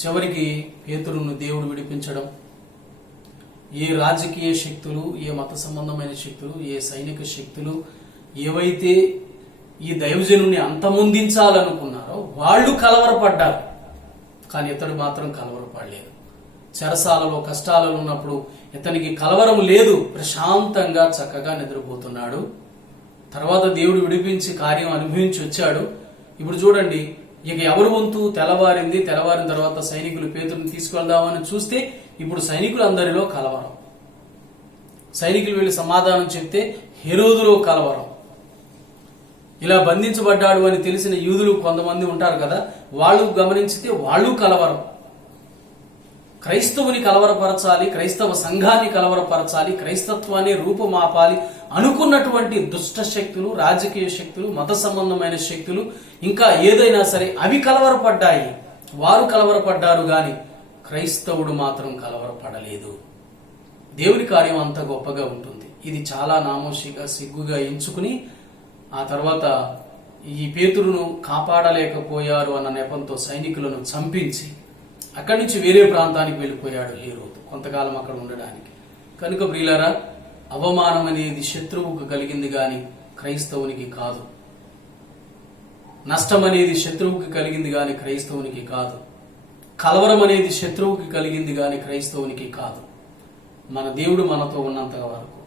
చివరికి పేతురును దేవుడు విడిపించడం, ఏ రాజకీయ శక్తులు, ఏ మత సంబంధమైన శక్తులు, ఏ సైనిక శక్తులు ఏవైతే ఈ దైవజనుని అంతమొందించాలనుకున్నారో వాళ్ళు కలవరపడ్డారు. కానీ ఇతడు మాత్రం కలవరపడలేదు. చెరసాలలో కష్టాలలో ఉన్నప్పుడు ఇతనికి కలవరం లేదు, ప్రశాంతంగా చక్కగా నిద్రపోతున్నాడు. తర్వాత దేవుడు విడిపించి కార్యం అనుభవించి వచ్చాడు. ఇప్పుడు చూడండి, ఇక ఎవరు వంతు తెల్లవారింది. తెల్లవారిన తర్వాత సైనికులు పేతురుని తీసుకెళ్దామని చూస్తే ఇప్పుడు సైనికులందరిలో కలవరం. సైనికులు వెళ్లి సమాధానం చెప్తే హెరోదులో కలవరం. ఇలా బంధించబడ్డాడు అని తెలిసిన యూదులు కొంతమంది ఉంటారు కదా, వాళ్ళు గమనించితే వాళ్ళు కలవరం. క్రైస్తవుని కలవరపరచాలి, క్రైస్తవ సంఘాన్ని కలవరపరచాలి, క్రైస్తత్వాన్ని రూపుమాపాలి అనుకున్నటువంటి దుష్ట శక్తులు, రాజకీయ శక్తులు, మత సంబంధమైన శక్తులు, ఇంకా ఏదైనా సరే అవి కలవరపడ్డాయి. వారు కలవరపడ్డారు గాని క్రైస్తవుడు మాత్రం కలవరపడలేదు. దేవుని కార్యం అంత గొప్పగా ఉంటుంది. ఇది చాలా నామోషిగా, సిగ్గుగా ఎంచుకుని ఆ తర్వాత ఈ పేతురును కాపాడలేకపోయారు అన్న నెపంతో సైనికులను చంపించి అక్కడి నుంచి వేరే ప్రాంతానికి వెళ్ళిపోయాడు హేరోదు, కొంతకాలం అక్కడ ఉండడానికి. కనుక ప్రియులారా, అవమానం అనేది శత్రువుకు కలిగింది గాని క్రైస్తవునికి కాదు. నష్టం అనేది శత్రువుకి కలిగింది గాని క్రైస్తవునికి కాదు. కలవరం అనేది శత్రువుకి కలిగింది గాని క్రైస్తవునికి కాదు. మన దేవుడు మనతో ఉన్నంత వరకు,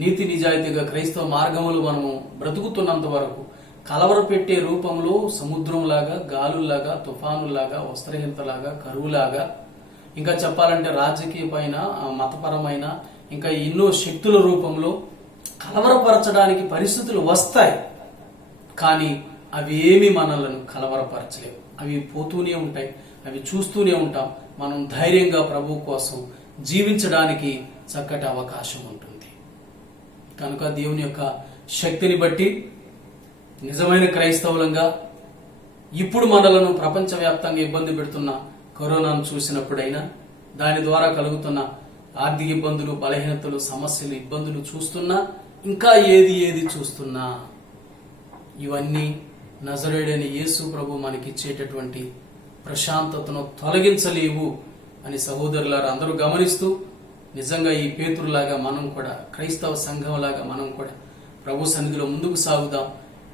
నీతి నిజాయితీగా క్రైస్తవ మార్గములు మనము బ్రతుకుతున్నంత వరకు కలవర పెట్టే రూపంలో సముద్రంలాగా, గాలుల్లాగా, తుఫానుల్లాగా, వస్త్రహీనతలాగా, కరువులాగా, ఇంకా చెప్పాలంటే రాజకీయ పైన, మతపరమైన ఇంకా ఎన్నో శక్తుల రూపంలో కలవరపరచడానికి పరిస్థితులు వస్తాయి. కానీ అవి ఏమి మనలను కలవరపరచలేవు. అవి పోతూనే ఉంటాయి, అవి చూస్తూనే ఉంటాం. మనం ధైర్యంగా ప్రభు కోసం జీవించడానికి చక్కటి అవకాశం ఉంటుంది. కనుక దేవుని యొక్క శక్తిని బట్టి నిజమైన క్రైస్తవులంగా ఇప్పుడు మనలను ప్రపంచవ్యాప్తంగా ఇబ్బంది పెడుతున్న కరోనాను చూసినప్పుడైనా, దాని ద్వారా కలుగుతున్న ఆర్థిక ఇబ్బందులు, బలహీనతలు, సమస్యలు, ఇబ్బందులు చూస్తున్నా, ఇంకా ఏది చూస్తున్నా, ఇవన్నీ నజరేయుడైన యేసు ప్రభు మనకిచ్చేటటువంటి ప్రశాంతతను తొలగించలేవు అని సహోదరులారా అందరూ గమనిస్తూ, నిజంగా ఈ పేతురులాగా మనం కూడా, క్రైస్తవ సంఘంలాగా మనం కూడా ప్రభు సన్నిధిలో ముందుకు సాగుదాం.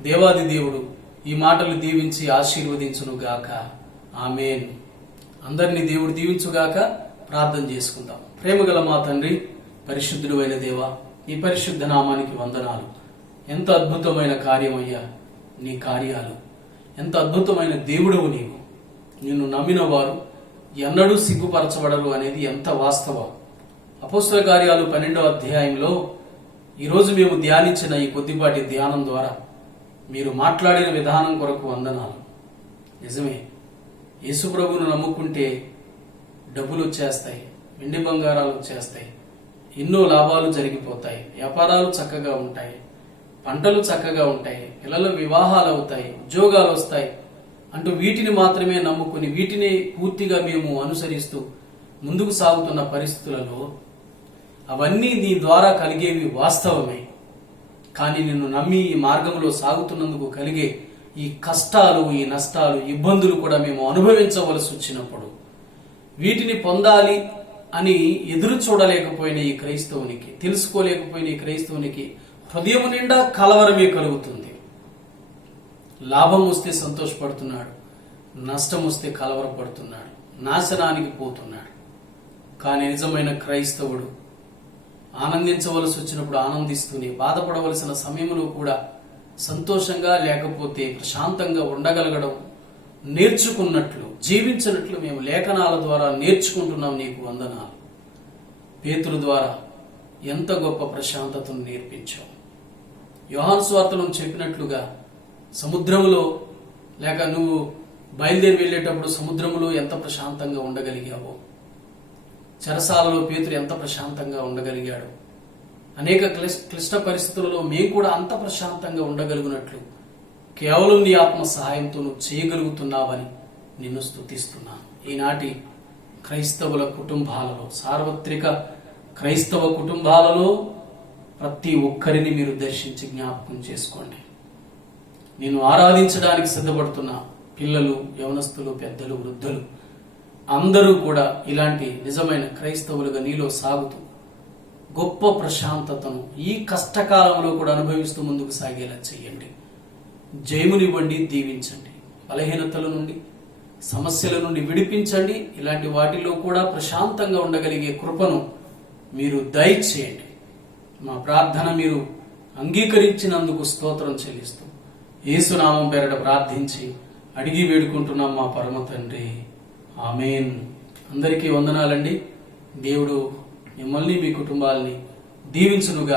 దేవాది దేవుడు ఈ మాటలు దీవించి ఆశీర్వదించును గాక. ఆమేన్. అందరినీ దేవుడు దీవించుగాక. ప్రార్థన చేసుకుందాం. ప్రేమగల మా తండ్రి, పరిశుద్ధుడు అయిన దేవా, ఈ పరిశుద్ధ నామానికి వందనాలు. ఎంత అద్భుతమైన కార్యమయ్యా నీ కార్యాలు, ఎంత అద్భుతమైన దేవుడవు నీవు. నిన్ను నమ్మిన వారు ఎన్నడూ సిగ్గుపరచబడరు అనేది ఎంత వాస్తవం. అపోస్తల కార్యాలు 12వ అధ్యాయంలో ఈరోజు మేము ధ్యానించిన ఈ కొద్దిపాటి ధ్యానం ద్వారా మీరు మాట్లాడిన విధానం కొరకు వందనాలు. నిజమే, యేసు ప్రభువును నమ్ముకుంటే డబ్బులు వచ్చేస్తాయి, వెండి బంగారాలు వచ్చేస్తాయి, ఎన్నో లాభాలు జరిగిపోతాయి, వ్యాపారాలు చక్కగా ఉంటాయి, పంటలు చక్కగా ఉంటాయి, పిల్లల వివాహాలు అవుతాయి, ఉద్యోగాలు వస్తాయి అంటూ వీటిని మాత్రమే నమ్ముకుని వీటిని పూర్తిగా మేము అనుసరిస్తూ ముందుకు సాగుతున్న పరిస్థితులలో అవన్నీ నీ ద్వారా కలిగేవి వాస్తవమే. కానీ నిన్ను నమ్మి ఈ మార్గంలో సాగుతున్నందుకు కలిగే ఈ కష్టాలు, ఈ నష్టాలు, ఇబ్బందులు కూడా మేము అనుభవించవలసి వచ్చినప్పుడు వీటిని పొందాలి అని ఎదురు చూడలేకపోయిన ఈ క్రైస్తవునికి, తెలుసుకోలేకపోయిన ఈ క్రైస్తవునికి హృదయం నిండా కలవరమే కలుగుతుంది. లాభం వస్తే సంతోషపడుతున్నాడు, నష్టం వస్తే కలవరపడుతున్నాడు, నాశనానికి పోతున్నాడు. కానీ నిజమైన క్రైస్తవుడు ఆనందించవలసి వచ్చినప్పుడు ఆనందిస్తూనే, బాధపడవలసిన సమయంలో కూడా సంతోషంగా లేకపోతే ప్రశాంతంగా ఉండగలగడం నేర్చుకున్నట్లు, జీవించినట్లు మేము లేఖనాల ద్వారా నేర్చుకుంటున్నాం. నీకు వందనాలు. పేతురు ద్వారా ఎంత గొప్ప ప్రశాంతతను నేర్పించావు. యోహాను సువార్తలో చెప్పినట్లుగా సముద్రములో, లేక నువ్వు బయలుదేరి వెళ్ళేటప్పుడు సముద్రములో ఎంత ప్రశాంతంగా ఉండగలిగావో, చెరసాలలో పేతురు ఎంత ప్రశాంతంగా ఉండగలిగాడు, అనేక క్లిష్ట పరిస్థితులలో మేము కూడా అంత ప్రశాంతంగా ఉండగలిగినట్లు కేవలం నీ ఆత్మ సహాయంతో నువ్వు చేయగలుగుతున్నావని నిన్ను స్తుతిస్తున్నాను. ఈనాటి క్రైస్తవుల కుటుంబాలలో, సార్వత్రిక క్రైస్తవ కుటుంబాలలో ప్రతి ఒక్కరిని మీరు దర్శించి జ్ఞాపకం చేసుకోండి. నేను ఆరాధించడానికి సిద్ధపడుతున్న పిల్లలు, యవనస్తులు, పెద్దలు, వృద్ధులు అందరూ కూడా ఇలాంటి నిజమైన క్రైస్తవులుగా నీలో సాగుతూ గొప్ప ప్రశాంతతను ఈ కష్టకాలంలో కూడా అనుభవిస్తూ ముందుకు సాగేలా చేయండి. జయమునివ్వండి, దీవించండి. బలహీనతల నుండి, సమస్యల నుండి విడిపించండి. ఇలాంటి వాటిలో కూడా ప్రశాంతంగా ఉండగలిగే కృపను మీరు దయచేయండి. మా ప్రార్థన మీరు అంగీకరించినందుకు స్తోత్రం చెల్లిస్తూ యేసునామం పేరట ప్రార్థించి అడిగి వేడుకుంటున్నాం మా పరమ తండ్రి. ఆమేన్. అందరికీ వందనాలండి. దేవుడు మిమ్మల్ని, మీ కుటుంబాలని దీవించునుగా.